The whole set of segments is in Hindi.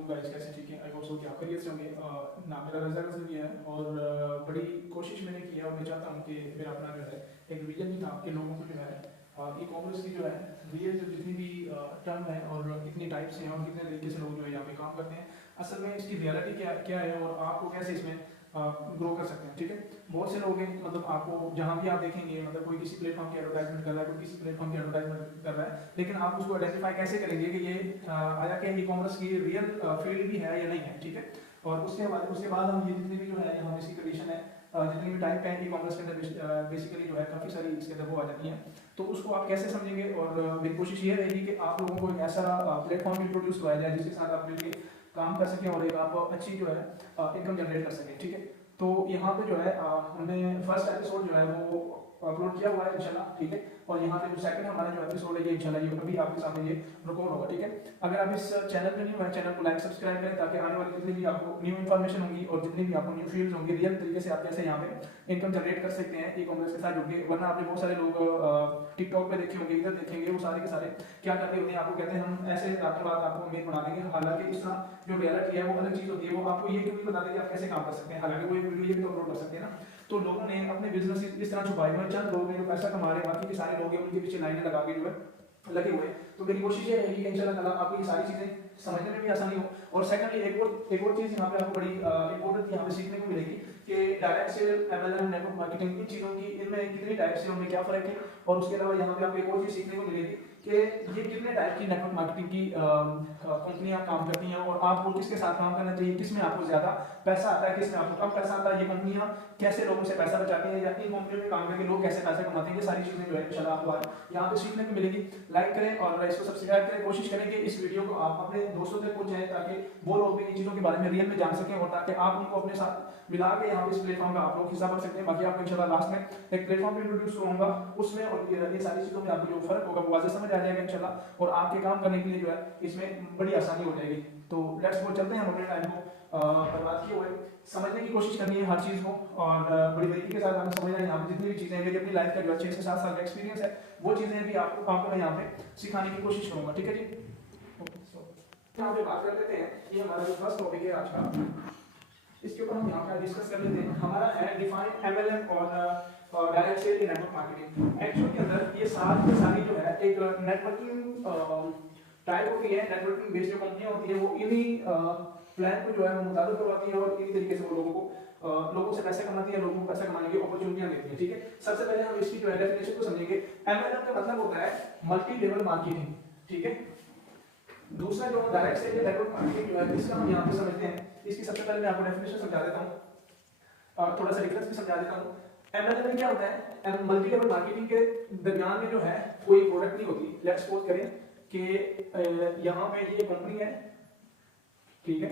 वालेकुम गाइस, कैसे ठीक है? आई होप सो कि आप खैरियत से होंगे। नाम मेरा रज़ा नज़मी है और बड़ी कोशिश मैंने की है और मैं चाहता हूँ कि मेरा अपना जो है एक विजन भी था कि लोगों को जो है ई कॉमर्स की जो है रियल जो जितनी भी टर्म है और कितनी टाइप्स हैं और कितने तरीके से लोग जो है यहाँ पे काम करते हैं, असल में इसकी रियलिटी क्या क्या है और आपको कैसे इसमें ग्रो कर सकते हैं। ठीक है, बहुत से लोग हैं, मतलब आपको जहाँ भी आप देखेंगे, मतलब कोई किसी प्लेटफॉर्म की एडवर्टाइजमेंट कर रहा है, कोई किसी प्लेटफॉर्म की एडवर्टाइजमेंट कर रहा है, लेकिन आप उसको आइडेंटिफाई कैसे करेंगे कि ये आया क्या ई कॉमर्स की रियल फील्ड भी है या नहीं है। ठीक है, और उसके बाद हम ये जितने भी जो है यहाँ इसकी कंडीशन है, जितनी भी टाइप है ई कॉमर्स के अंदर बेसिकली जो है काफ़ी सारी इसके अंदर वो आ जाती हैं। तो उसको आप कैसे समझेंगे, और मेरी कोशिश ये रहेगी कि आप लोगों को एक ऐसा प्लेटफॉर्म इंट्रोड्यूस करवाया जाए जिसके साथ आप मिलकर काम कर सकें और एक आप अच्छी जो है इनकम जनरेट कर सकें। ठीक है, तो यहाँ पे जो है हमने फर्स्ट एपिसोड जो है वो अपलोड किया हुआ है इंशाल्लाह। ठीक है, और यहाँ पे जो सेकंड हमारा जो एपिसोड है ये इंशाल्लाह ये अभी आपके सामने ये रिकॉर्ड होगा। ठीक है, अगर आप इस चैनल पे न्यू है, चैनल को लाइक सब्सक्राइब करें ताकि आने वाली जितनी भी आपको न्यू इन्फॉर्मेशन होंगी और जितनी भी आपको न्यू फील्ड्स होंगी, रियल तरीके से आप कैसे यहाँ पे इनकम जनरेट कर सकते हैं ई कॉमर्स के साथ जुड़ के। वरना आपने बहुत सारे लोग टिकटॉक पे देखे होंगे, इधर देखेंगे, वो सारे के सारे क्या करते होते हैं, आपको कहते हैं हम ऐसे रातों रात आपको अमीर बना देंगे। हालांकि इस तरह जो रियलिटी है वो अलग चीज़ होती है, वो आपको ये क्यों नहीं बताते कि आप कैसे काम कर सकते हैं। हालांकि वो एक वीडियो ये भी तो अपलोड कर सकते हैं ना। तो लोगों ने अपने बिजनेस इस तरह छुपाए हुए, चंद लोग हैं जो पैसा कमा रहे हैं, बाकी के सारे लोग हैं उनके पीछे लाइनें लगा के जो है लगे हुए। तो मेरी कोशिश ये रहेगी कि इंशाल्लाह ताला आपको ये सारी चीजें समझने में भी आसानी हो। और सेकंडली एक और चीज यहाँ पे आपको बड़ी इंपॉर्टेंट यहाँ पे सीखने को मिलेगी कि direct cell, MLM, network marketing, इन चीजों की इनमें कितनी टाइप्स हैं, उनमें क्या फर्क है। और उसके अलावा यहाँ पे आपको एक और चीज सीखने को मिलेगी कि ये कितने टाइप की नेटवर्क मार्केटिंग की कंपनियां काम करती हैं और आपको किसके साथ काम करना चाहिए, किसमें आपको ज्यादा पैसा आता है, किसमें आपको कम पैसा आता है, ये कंपनियां कैसे लोगों से पैसा बचाती हैं या इन कंपनियों में काम करके लोग कैसे पैसे कमाते हैं, ये सारी चीजें जो है इंशाल्लाह आपको आज यहाँ पे सीखने को मिलेगी। लाइक करें और इसको सब्सक्राइब करें, कोशिश करें कि इस वीडियो को आप अपने दोस्तों तक पहुंचाएं ताकि वो लोग भी इन चीजों के बारे में रियल में जान सकें और ताकि आप उनको अपने साथ मिला के यहाँ पे इस प्लेटफॉर्म का आप लोग हिस्सा बन सकते हैं। बाकी आपको इंशाल्लाह लास्ट में एक प्लेटफॉर्म भी इंट्रोड्यूस करूंगा, उसमें और ये सारी चीजों में आपको जो फर्क होगा वो वाज़ेह समझ आ जाएगा इंशाल्लाह, और आपके काम करने के लिए जो है इसमें बड़ी आसानी हो जाएगी। तो लेट्स गो, चलते हैं। हम अपने टाइम को बर्बाद किए हुए समझने की कोशिश करनी है हर चीज़ को, और बड़ी बारीकी के साथ हमें समझना है। यहाँ पे जितनी भी चीज़ें मेरी अपनी लाइफ का जो 6 से 7 साल का एक्सपीरियंस है वो चीज़ें भी आपको मैं यहाँ पे सिखाने की कोशिश करूँगा। ठीक है जी, यहाँ पे बात कर लेते हैं। ये हमारा जो फर्स्ट टॉपिक है आज का, इसके ऊपर हम यहाँ पे डिस्कस कर लेते हैं। हमारा है डिफाइन एमएलएम और डायरेक्ट सेल इन नेटवर्क मार्केटिंग। एक्चुअली के अंदर ये सारी जो है एक नेटवर्किंग टाइप होती है, नेटवर्किंग बेस्ड जो कंपनियां होती है वो इन्हीं प्लान को जो है वो मुताबिक करवाती है और इसी तरीके से वो लोगों से पैसे कमाती है, लोगों को पैसा कमाने की अपॉर्चुनिटियां देती है। ठीक है, सबसे पहले हम इसकी जो है डेफिनेशन को समझेंगे। एमएलएम का मतलब होता है मल्टी लेवल मार्केटिंग। ठीक है, दूसरा जो डायरेक्ट सेल नेटवर्क मार्केटिंग जो है इसका हम यहाँ पे समझते हैं। इसकी सबसे पहले मैं आपको डेफिनेशन समझा देता हूँ और थोड़ा सा डिफरेंस भी समझा देता हूँ। एमएलएम में क्या होता है, मल्टी लेवल मार्केटिंग के दरमियान में जो है कोई प्रोडक्ट नहीं होती। लेट्स सपोज करें कि यहाँ पे ये कंपनी है, ठीक है,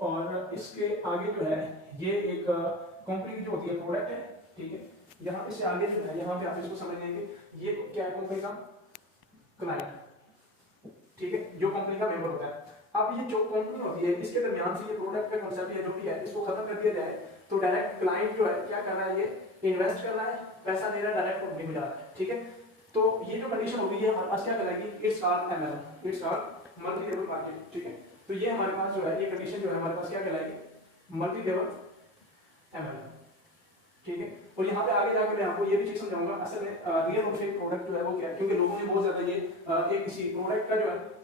और इसके आगे जो है ये एक कंपनी जो होती है प्रोडक्ट है। ठीक है, यहाँ इससे आगे जो है यहाँ पे आप इसको समझ लेंगे ये क्या है, कंपनी का क्लाइंट। ठीक है, जो कंपनी का मेंबर होता है। अब ये जो कंपनी होती है इसके दरमियान से ये प्रोडक्ट का कांसेप्ट है जो भी है इसको खत्म कर दिया जाए तो डायरेक्ट क्लाइंट जो है क्या कर रहा है, ये इन्वेस्ट कर रहा है, पैसा दे रहा है, डायरेक्ट कंपनी में जा रहा है। ठीक है, तो ये जो कंडीशन होगी ये हमारे पास क्या कहलाएगी, it's called MLM, it's called multi level marketing. ठीक है, तो ये हमारे पास जो है ये कंडीशन जो है हमारे पास क्या कहलाएगी, मल्टी लेवल एमएलएम। ठीक है, और यहाँ पे आगे जाकर मैं आपको ये भी चीज समझाऊंगा असल में रियल और फेक प्रोडक्ट जो है वो क्या है, क्योंकि लोगों ने बहुत ज्यादा ये एक किसी प्रोडक्ट का जो है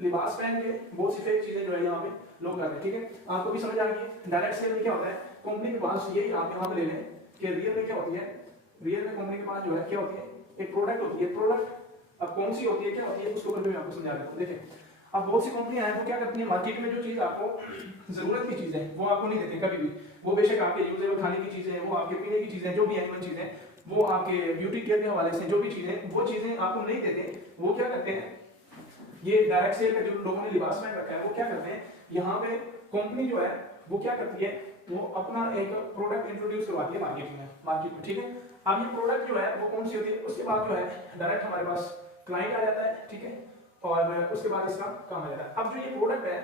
लिबास पहन के बहुत सी फेक चीजें जो है यहाँ पे लोग कर रहे हैं। ठीक है, आपको भी समझ आ गई। डायरेक्ट सेल में क्या होता है, कंपनी के पास यही आप यहाँ पे ले लें कि रियल में क्या होती है, रियल में कंपनी के पास जो है क्या होती है, एक प्रोडक्ट होती है। प्रोडक्ट अब कौन सी होती है, क्या होती है, उसके ऊपर मैं आपको समझा देता हूँ। देखिए, अब बहुत सी कंपनियां हैं वो क्या करती हैं, मार्केट में जो चीज आपको जरूरत की चीज है वो आपको नहीं देते कभी भी। वो बेशक आपके यूजेबल खाने की चीजें हैं, वो आपके पीने की चीजें, जो भी एनिमल चीजें, वो आपके ब्यूटी केयर के हवाले से जो भी चीजें, वो चीजें आपको नहीं देते। वो क्या करते हैं, ये डायरेक्ट सेल का जो लोगों ने लिबास में रखा है वो क्या करते हैं, यहाँ पे कंपनी जो है वो क्या करती है, वो अपना एक प्रोडक्ट इंट्रोड्यूस करवाती है मार्केट में। ठीक है, अब ये प्रोडक्ट जो है वो कौन सी होती है, उसके बाद जो है डायरेक्ट हमारे पास क्लाइंट आ जाता है। ठीक है, और उसके बाद इसका काम आ जाता है। अब जो ये प्रोडक्ट है,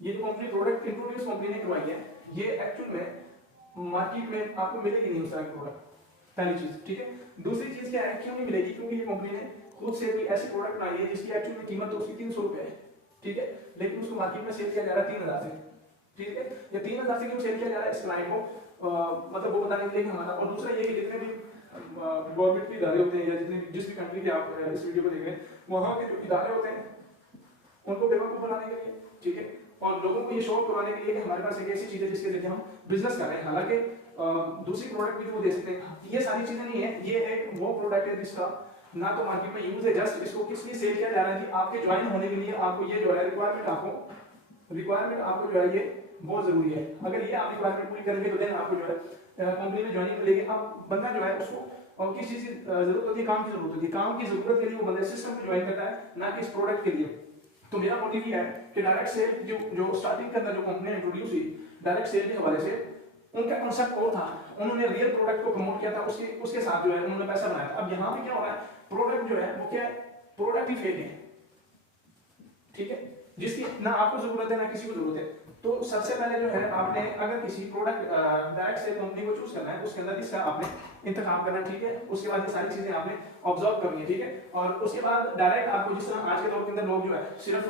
ये जो कंपनी प्रोडक्ट इंट्रोड्यूस कंपनी ने करवाई है, ये एक्चुअल में मार्केट में आपको मिलेगी नहीं उस तरह की प्रोडक्ट, पहली चीज। ठीक है, दूसरी चीज क्या है, क्यों नहीं मिलेगी, क्योंकि ये कंपनी ने खुद से कोई ऐसी प्रोडक्ट बनाई है जिसकी एक्चुअल में कीमत तो उसकी 300 रुपए है। ठीक है, लेकिन उसको मार्केट में सेल किया जा रहा है 3000 से, ठीक है। ये 3000 से क्यों सेल किया जा रहा है इस क्लाइंट को, मतलब वो बताने के लिए कि हमारा, और दूसरा ये कि जितने भी गवर्नमेंट के इदारे होते हैं या जितने जिस भी कंट्री के आप इस वीडियो को देख रहे हैं, वहाँ के जो इदारे होते हैं उनको बेवकूफ बनाने के लिए, ठीक है, और लोगों को ये शो करवाने के लिए कि हमारे पास एक ऐसी चीज है जिसके जरिए हम बिजनेस कर रहे हैं। हालांकि दूसरी प्रोडक्ट भी वो दे सकते हैं, ये सारी चीजें नहीं है, ये एक वो प्रोडक्ट है जिसका ना तो मार्केट में यूज है, जस्ट इसको किस लिए सेल किया जा रहा है कि आपके ज्वाइन होने के लिए आपको ये जो है रिक्वायरमेंट आपको जो है ये बहुत जरूरी है। अगर ये आप रिक्वायरमेंट पूरी करेंगे तो देन आपको जो है कंपनी में ज्वाइनिंग मिलेगी। अब बंदा जो है उसको और किस चीज की जरूरत होती है, काम की जरूरत होती है, काम की जरूरत के लिए वो बंदा सिस्टम को ज्वाइन करता है, ना कि इस प्रोडक्ट के लिए। तो मेरा मोटिव ये है कि डायरेक्ट सेल जो स्टार्टिंग के अंदर जो कंपनी इंट्रोड्यूस हुई डायरेक्ट सेल के हवाले से, उनका कांसेप्ट और था, उन्होंने रियल प्रोडक्ट को प्रमोट किया था, उसके साथ जो है उन्होंने पैसा बनाया। अब यहाँ पे क्या हो रहा है, प्रोडक्ट जो है वो क्या है, प्रोडक्ट ही फेक है, ठीक है, जिसकी ना आपको जरूरत है ना किसी को जरूरत है। तो सबसे पहले जो है आपने अगर किसी प्रोडक्ट डायरेक्ट सेल कंपनी को चूज करना है, उसके अंदर इसका आपने इंतखाब करना, ठीक है। उसके बाद ये सारी चीजें आपने ऑब्जर्व करनी है, ठीक है। और उसके बाद डायरेक्ट आपको, जिस तरह आज के दौर के अंदर लोग जो है सिर्फ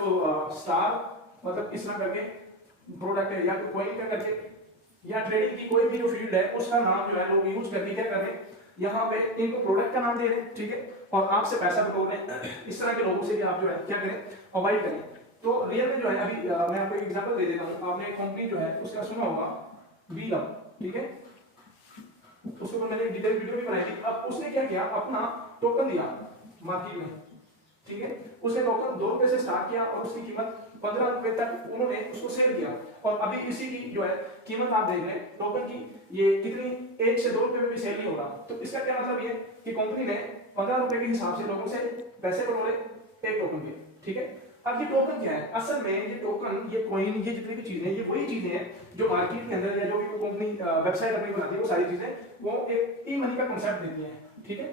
स्टार मतलब इस तरह करके प्रोडक्ट है या कोई क्या करके या ट्रेडिंग की कोई भी जो फील्ड है उसका नाम जो है लोग यूज करके क्या कर रहे हैं, यहाँ पे इनको प्रोडक्ट का नाम दे रहे हैं, ठीक है, और आपसे पैसा बटोर रहे हैं। इस तरह के लोगों से भी आप जो है क्या करें, अवॉइड करें। तो रियल में जो है अभी मैं आपको एक एग्जांपल दे देता हूँ। आपने एक कंपनी जो है उसका सुना होगा वीलम, ठीक है, उसके ऊपर मैंने एक डिटेल वीडियो भी बनाई थी। अब उसने क्या किया, अपना टोकन दिया मार्केट में, ठीक है, उसने टोकन 2 रुपए से स्टार्ट किया और उसकी कीमत 15 रुपए तक उन्होंने उसको सेल किया। और अभी इसी की जो है कीमत आप देख रहे हैं टोकन की, ये कितनी 1 से 2 रुपए में भी सेल नहीं होगा। तो इसका क्या मतलब ये कि कंपनी ने 15 रुपए के हिसाब से लोगों से पैसे बटोरे एक टोकन के, ठीक है। अब ये टोकन क्या है, असल में ये टोकन, ये कॉइन, ये जितनी भी चीजें, ये वही चीजें हैं जो मार्केट के अंदर या जो भी वो कंपनी वेबसाइट अपनी बनाती है, वो सारी चीजें वो एक ई मनी का कांसेप्ट देती हैं, ठीक है।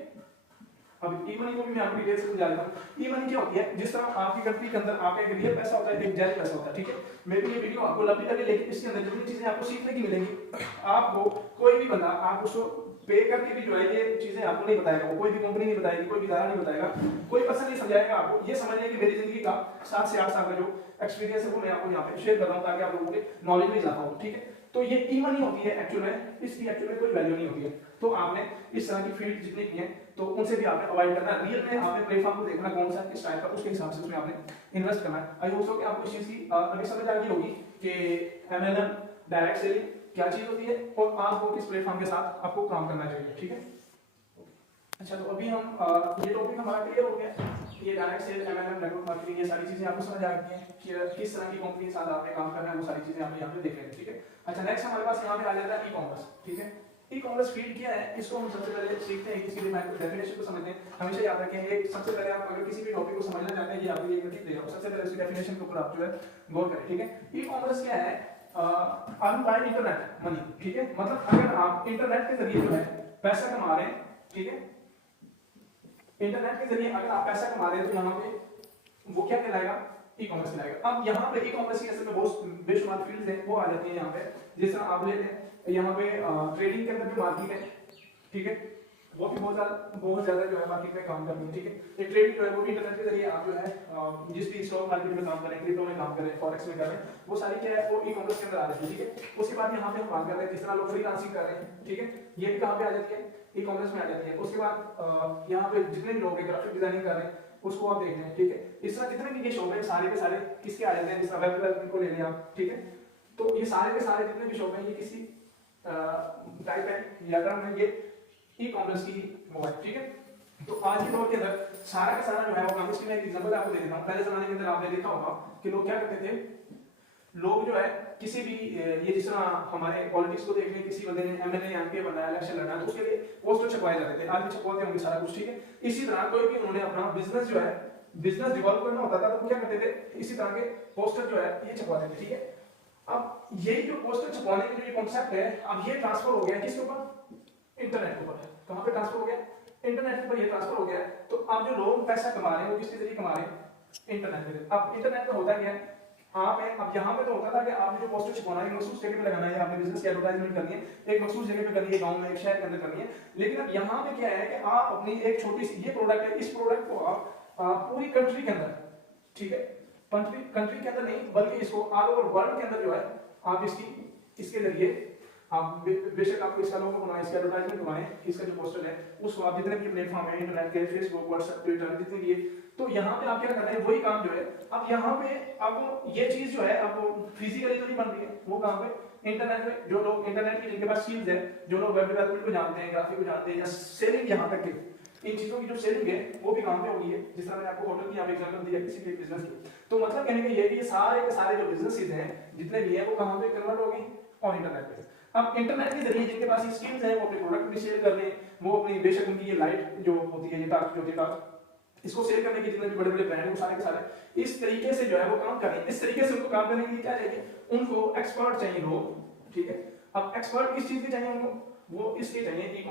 अब ई मनी को भी मैं आपको डिटेल से समझा देता हूं। ई मनी क्या होती है, जिस तरह आपकी कंट्री के अंदर आपका एक रियल पैसा होता है, एक जेल पैसा होता है, ठीक है। मे बी ये वीडियो आपको लंबी लगे, लेकिन इसके अंदर जितनी चीजें आपको सीखने की मिलेंगी, आपको कोई भी बंदा आप उसको पे करके भी जो है ये चीजें आपको नहीं बताएगा, वो कोई भी कंपनी नहीं बताएगी, कोई भी इदारा नहीं बताएगा, कोई पर्सन नहीं समझाएगा आपको। ये समझने की मेरी जिंदगी का 7 से 8 साल का जो एक्सपीरियंस है वो मैं आपको यहाँ पे शेयर कर रहा हूँ ताकि आप लोगों के नॉलेज में इजाफा हो, ठीक है। तो ये ई मनी होती है एक्चुअल में, इसकी एक्चुअल में कोई वैल्यू नहीं होती है। तो आपने इस तरह की फील्ड जितनी भी है तो उनसे भी आपने अवॉइड करना है। रियल में आपने प्लेटफॉर्म को देखना कौन सा किस टाइप का, उसके हिसाब से उसमें आपने इन्वेस्ट करना है। आई होप सो कि आपको इस चीज की अभी समझ आ गई होगी कि एमएलएम डायरेक्ट सेलिंग क्या चीज होती है और आपको किस प्लेटफॉर्म के साथ आपको काम करना चाहिए, ठीक है। अच्छा, तो अभी हम ये टॉपिक हमारा क्लियर हो गया, ये direct cell, MLM, network marketing, ये सारी चीजें आपको समझ आ गई हैं कि किस तरह की कंपनी के साथ आपने काम करना है, वो सारी चीजें आप यहाँ पे देख रहे हैं, ठीक है। अच्छा, नेक्स्ट हमारे पास यहाँ पे आ जाता है ई कॉमर्स, ठीक है। ई कॉमर्स फील्ड क्या है, इसको हम सबसे पहले सीखते हैं, इसके लिए डेफिनेशन को समझते हैं। हमेशा याद रखें, एक सबसे पहले आप अगर किसी भी टॉपिक को समझना चाहते हैं, ये आपके लिए एक टिप दे रहा हूं, सबसे पहले उसकी डेफिनेशन के ऊपर आप जो है गौर करें, ठीक है। ई कॉमर्स क्या है, अर्न बाय इंटरनेट मनी, ठीक है। मतलब अगर आप इंटरनेट के जरिए जो है पैसा कमा रहे हैं, ठीक है, इंटरनेट के जरिए अगर आप पैसा कमा रहे हैं तो यहाँ पे वो क्या कहलाएगा, ई कॉमर्स कहलाएगा। अब यहाँ पे ई कॉमर्स की असल में बहुत बेशुमार फील्ड्स हैं, वो आ जाती है यहाँ पे। जिस तरह आप लेते हैं यहाँ पे ट्रेडिंग के अंदर भी मार्केट है, ठीक है, वो भी बहुत ज्यादा जो है मार्केट में काम करती है, ठीक है। एक ट्रेडिंग जो है वो भी इंटरनेट के जरिए आप जो है जिस भी स्टॉक मार्केट में काम करें, क्रिप्टो में काम करें, फॉरेक्स में करें, वो सारी क्या है वो ई कॉमर्स के अंदर आ जाती है, ठीक है। उसके बाद यहाँ पे हम बात कर रहे हैं जिस तरह लोग फ्रीलांसिंग कर रहे हैं, ठीक है, ये भी कहाँ पे आ जाती है, ई कॉमर्स में आ जाती है। उसके बाद यहाँ पे जितने भी लोग ग्राफिक डिजाइनिंग कर रहे हैं उसको आप देख रहे हैं, ठीक है। इस तरह जितने भी ये शॉप है सारे के सारे किसके आ जाते हैं, जिस तरह वेब डेवलपमेंट को ले लिया आप, ठीक है। तो ये सारे के सारे जितने भी शॉप है ये किसी टाइप है या टर्म है, ये ई कॉमर्स की वो है, ठीक है। तो आज के दौर के अंदर सारा का सारा जो है वो काम, इसकी मैं एक एग्जांपल आपको दे देता हूँ। पहले जमाने के अंदर आपने देखा होगा कि लोग क्या करते थे, लोग जो है किसी भी ये जिस तरह हमारे पॉलिटिक्स को देखने, किसी बंदे ने एमएलए या एमपी बनना है, इलेक्शन लड़ना है, तो उसके लिए पोस्टर छपवाए जाते थे, आज भी छपवाते होंगे सारा कुछ, ठीक है। इसी तरह कोई भी उन्होंने अपना बिजनेस जो है बिजनेस डेवलप करना होता था तो क्या करते थे, इसी तरह के पोस्टर जो है ये छपवाते थे, ठीक है। अब यही जो पोस्टर छपवाने का जो ये कॉन्सेप्ट है, अब ये ट्रांसफर हो गया किसके ऊपर, इंटरनेट के ऊपर। कहां पे ट्रांसफर हो गया, इंटरनेट के ऊपर ये ट्रांसफर हो गया। तो अब जो लोग पैसा कमा रहे हैं वो किसके जरिए कमा रहे हैं, इंटरनेट के। अब इंटरनेट में होता क्या है, आप है, अब यहाँ पे तो होता था कि आपने जो पोस्टर छपवाना है मखसूस जगह पे लगाना है, आपने बिजनेस की एडवर्टाइजमेंट करनी है एक मखसूस जगह पे करनी है, गांव में एक शहर के अंदर करनी है। लेकिन अब यहाँ पे क्या है कि आप अपनी एक छोटी सी ये प्रोडक्ट है, इस प्रोडक्ट को आप पूरी कंट्री के अंदर, ठीक है, कंट्री कंट्री के अंदर नहीं बल्कि इसको ऑल ओवर वर्ल्ड के अंदर जो है आप इसके जरिए आप बेशक आपको इसका लोगो बनाए, इसका एडवर्टाइजमेंट बनाए, इसका जो पोस्टर है उसको आप जितने भी प्लेटफॉर्म है इंटरनेट के, फेसबुक, व्हाट्सएप, ट्विटर, जितने भी, तो यहाँ पे आप क्या कर रहे हैं वही काम जो है अब यहाँ पे आपको ये चीज जो है अब फिजिकली तो नहीं बन रही है, वो कहाँ पे इंटरनेट में, जो लोग इंटरनेट की जिनके पास स्किल्स है, जो लोग वेब डेवलपमेंट को जानते हैं, ग्राफिक को जानते हैं, या सेलिंग, यहाँ तक के इन चीजों की जो सेलिंग है वो भी काम पे हो गई है। जिस तरह मैंने आपको होटल की यहाँ पे एग्जांपल दिया किसी भी बिजनेस की, तो मतलब कहने का ये है कि सारे के सारे जो बिजनेसेस हैं जितने भी है वो कहाँ पे कन्वर्ट हो गई, और इंटरनेट पे। अब इंटरनेट के जरिए जिनके पास स्किल्स है वो अपने प्रोडक्ट भी शेयर कर रहे हैं, वो अपनी बेशक उनकी ये लाइट जो होती है, ये टास्क जो होती है टास्क, इसको शेयर करने के जितने भी बड़े बड़े ब्रांड हैं वो सारे के सारे इस तरीके से जो है वो काम कर रहे हैं। इस तरीके से उनको काम करने के लिए क्या चाहिए, उनको एक्सपर्ट चाहिए लोग, ठीक है। अब एक्सपर्ट किस चीज के चाहिए उनको, वो इसके चाहिए ई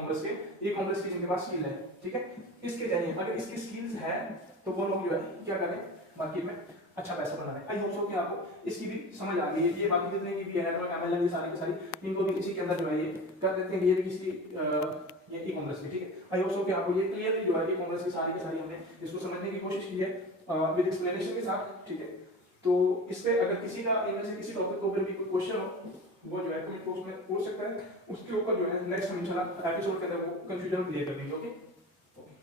कॉमर्स की जिनके पास स्किल है, ठीक है, इसके चाहिए। अगर इसकी स्किल्स है तो वो लोग जो है क्या करें, मार्केट में अच्छा पैसा बना रहे हैं। आई होप सो कि आपको इसकी भी समझ आ गई है। ये बाकी जितने भी नेटवर्क एमएलएम ये सारी की सारी इनको भी इसी के अंदर जो है ये कर देते हैं, ये भी किसी ये ई कॉमर्स की, ठीक है। आई होप सो कि आपको ये क्लियरली जो है ई कॉमर्स की सारी हमने इसको समझने की कोशिश की है विद एक्सप्लेनेशन के साथ, ठीक है। तो इस पे अगर किसी का इनमें से किसी टॉपिक को भी कोई क्वेश्चन हो वो जो है कमेंट बॉक्स में पूछ सकता है, उसके ऊपर जो है नेक्स्ट हम इंशाल्लाह एपिसोड के अंदर वो कंफ्यूजन क्लियर कर देंगे। ओके,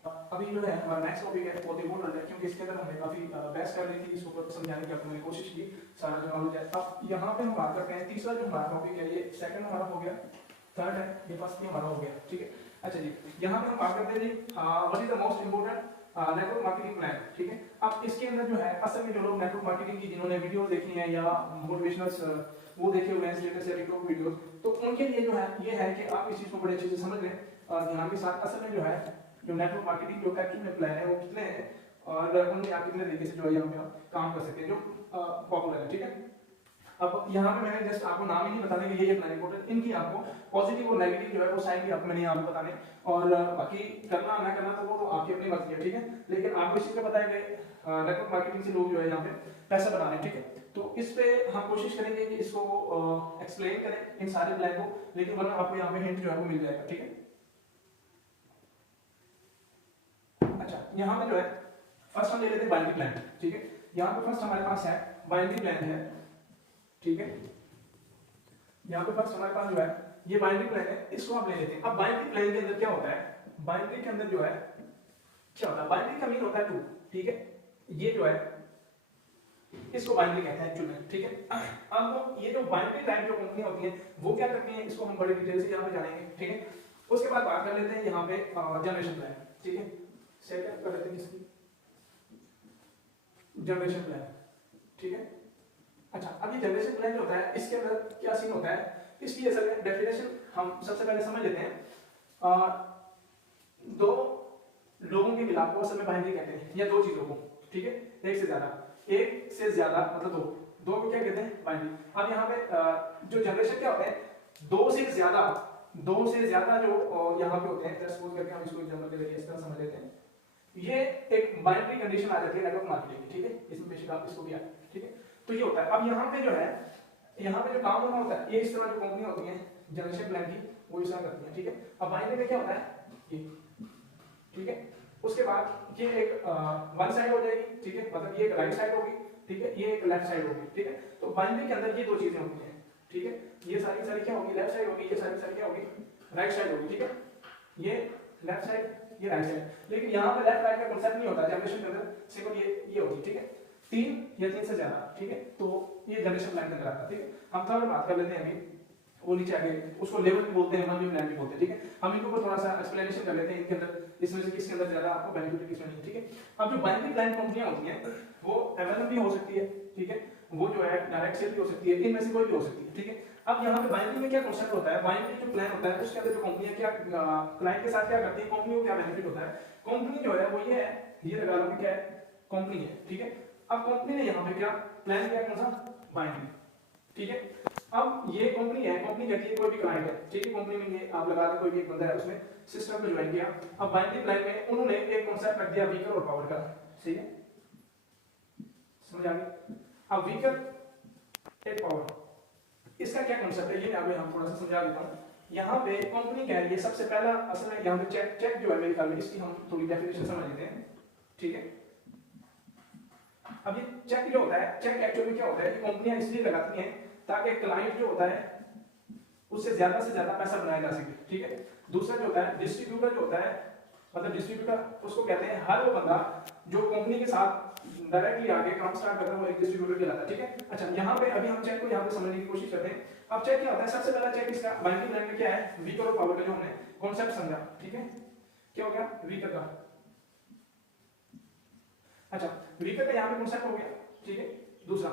अभी जो है हमारा नेक्स्ट टॉपिक है बहुत इंपॉर्टेंट है, क्योंकि इसके अंदर हमने काफी बहस कर ली थी, इसको ऊपर समझाने की आपने कोशिश की, सारा जो नॉलेज है। अब यहाँ पे हम बात करते हैं तीसरा जो हमारा टॉपिक है, ये सेकंड हमारा हो गया, थर्ड है, ये फर्स्ट भी हमारा हो गया, ठीक है। अच्छा जी, यहाँ पे हम बात करते हैं जी what is the most important network marketing plan, ठीक है। अब इसके अंदर जो है असल में जो लोग नेटवर्क मार्केटिंग की जिन्होंने वीडियो देखी है या मोटिवेशनल वो देखे हुए हैं स्टेटस या टिकटॉक वीडियो, तो उनके लिए जो है ये है कि आप इस चीज को बड़े अच्छे से समझ लें ध्यान के साथ। असल में जो है जो नेटवर्क मार्केटिंग जो एक्चुअल में प्लान है वो कितने हैं और उनमें आप कितने तरीके से जो है यहाँ पे आप काम कर सकते हैं जो पॉपुलर है, ठीक है। अब यहाँ पे मैंने जस्ट आपको नाम ही नहीं बताने के ये प्लान इंपॉर्टेंट, इनकी आपको पॉजिटिव और नेगेटिव जो है वो साइन भी आपको मैंने यहाँ पे बताने, और बाकी करना ना करना तो वो तो आपकी अपनी मर्जी है, ठीक है। लेकिन आपको इस चीज का बताया गया नेटवर्क मार्केटिंग से लोग जो है यहाँ पे पैसा बना रहे हैं, ठीक है। तो इस पे हम कोशिश करेंगे कि इसको एक्सप्लेन करें इन सारे प्लान को, लेकिन वरना आपको यहाँ पे हिंट जो है वो मिल जाएगा, ठीक है। अच्छा, यहाँ पे जो है फर्स्ट हम ले लेते हैं बाइनरी प्लान, ठीक है। यहाँ पे फर्स्ट हमारे पास है बाइनरी प्लान है, ठीक है। यहाँ पे फर्स्ट हमारे पास जो है ये बाइनरी प्लान है, इसको आप ले लेते हैं। अब बाइनरी प्लान के अंदर क्या होता है, बाइनरी के अंदर जो है क्या होता है, बाइनरी का मीन होता है 2, ठीक है। ये जो है इसको बाइनरी कहते हैं एक्चुअली, ठीक है। अब ये जो बाइनरी टाइप जो कंपनी होती है वो क्या करती है, इसको हम बड़े डिटेल से यहाँ पे जानेंगे, ठीक है। उसके बाद बात कर लेते हैं यहाँ पे जनरेशन प्लान, ठीक है। सेट कर लेते हैं इसकी जनरेशन प्लान, ठीक है। अच्छा, अब ये जनरेशन प्लान जो होता है इसके अंदर क्या सीन होता है, इसकी असल में डेफिनेशन हम सबसे पहले समझ लेते हैं। दो लोगों के मिलाप को असल में बाइनरी कहते हैं, या दो चीजों को, ठीक है। एक से ज्यादा मतलब दो को क्या कहते हैं, बाइनरी। अब यहाँ पे जो जनरेशन क्या होता है, दो से ज्यादा जो यहाँ पे होते हैं, सपोज करके हम इसको एग्जांपल के जरिए इस तरह समझ लेते हैं, ये एक बाइनरी कंडीशन आ जाती है नेटवर्क मार्केटिंग, ठीक है। इसमें बेशक आप इसको भी आए, ठीक है। तो ये होता है। अब यहाँ पे जो है यहाँ पे जो काम होना होता है, ये इस तरह जो कंपनी होती है जनरेशन प्लान की वो इस तरह करती है, ठीक है। अब बाइनरी में क्या होता है ये, ठीक है। उसके बाद ये एक वन साइड हो जाएगी, ठीक है, मतलब ये एक राइट साइड होगी, ठीक है, ये एक लेफ्ट साइड होगी, ठीक है। तो बाइनरी के अंदर ये दो चीजें होती हैं, ठीक है। ये सारी सारी क्या होगी, लेफ्ट साइड होगी, ये सारी सारी क्या होगी, राइट साइड होगी, ठीक है। ये लेफ्ट साइड, ये राइट साइड। लेकिन यहाँ पे लेफ्ट राइट का कांसेप्ट नहीं होता जनरेशन के अंदर, सिर्फ ये होती है, ठीक है। 3 या 3 से ज्यादा, ठीक है। तो ये जनरेशन प्लान के अंदर आता है, ठीक है। हम थोड़ा बात कर लेते हैं अभी, वो नीचे आगे उसको लेवल भी बोलते हैं, हम भी प्लान भी बोलते हैं, ठीक है। हम इनको थोड़ा सा एक्सप्लेनेशन कर लेते हैं इनके अंदर, इसमें से किसके अंदर ज्यादा आपको बेनिफिट किसमें नहीं, ठीक है। अब जो बाइनरी प्लान कंपनियां होती हैं वो अवेलेबल भी हो सकती है, ठीक है। वो जो है डायरेक्ट सेल भी हो सकती है, इनमें से कोई भी हो सकती है, ठीक है। अब यहाँ पे बाइनरी में क्या कॉन्सेप्ट होता है, बाइनरी जो प्लान होता है उसके अंदर जो कंपनियां क्या क्लाइंट के साथ क्या करती है, कंपनी को क्या बेनिफिट होता है, कंपनी जो है वो ये है, ये लगा लो कि क्या है, कंपनी है, ठीक है। अब कंपनी ने यहाँ पे क्या प्लान किया, कौन सा, बाइनरी, ठीक है। अब ये कंपनी है, कंपनी कहती है कोई भी क्लाइंट है, ठीक है। कंपनी में ये आप लगा लें कोई भी एक बंदा है, उसने सिस्टम पे ज्वाइन किया। अब बाइनरी प्लान में उन्होंने एक कॉन्सेप्ट रख दिया वीकर और पावर का, सही है, समझ आ गई। अब वीकर एक पावर, इसका क्या कॉन्सेप्ट है ये मैं आपको यहाँ थोड़ा सा समझा देता हूँ। यहाँ पे कंपनी कह रही है सबसे पहला असल में यहाँ पे चेक जो है मेरे ख्याल में इसकी हम थोड़ी डेफिनेशन समझ लेते हैं, ठीक है। अब ये चेक जो होता है, चेक एक्चुअली क्या होता है, कंपनियां इसलिए लगाती हैं ताकि क्लाइंट जो होता है उससे ज्यादा पैसा बनाया जा सके, ठीक है। दूसरा जो होता है डिस्ट्रीब्यूटर जो होता है, मतलब डिस्ट्रीब्यूटर उसको कहते हैं हर वो बंदा जो कंपनी के साथ डायरेक्टली आके काम स्टार्ट करता है वो एक डिस्ट्रीब्यूटर कहलाता है, ठीक है। अच्छा यहाँ पे अभी हम चेक को यहाँ पे समझने की कोशिश करते हैं। अब चेक क्या होता है, सबसे पहला चेक इसका बाइंडिंग लाइन में क्या है, वीकर और पावर का जो हमने कॉन्सेप्ट समझा, ठीक है। क्या हो गया, वीकर का। अच्छा वीकर का यहाँ पे कॉन्सेप्ट हो गया, ठीक है। दूसरा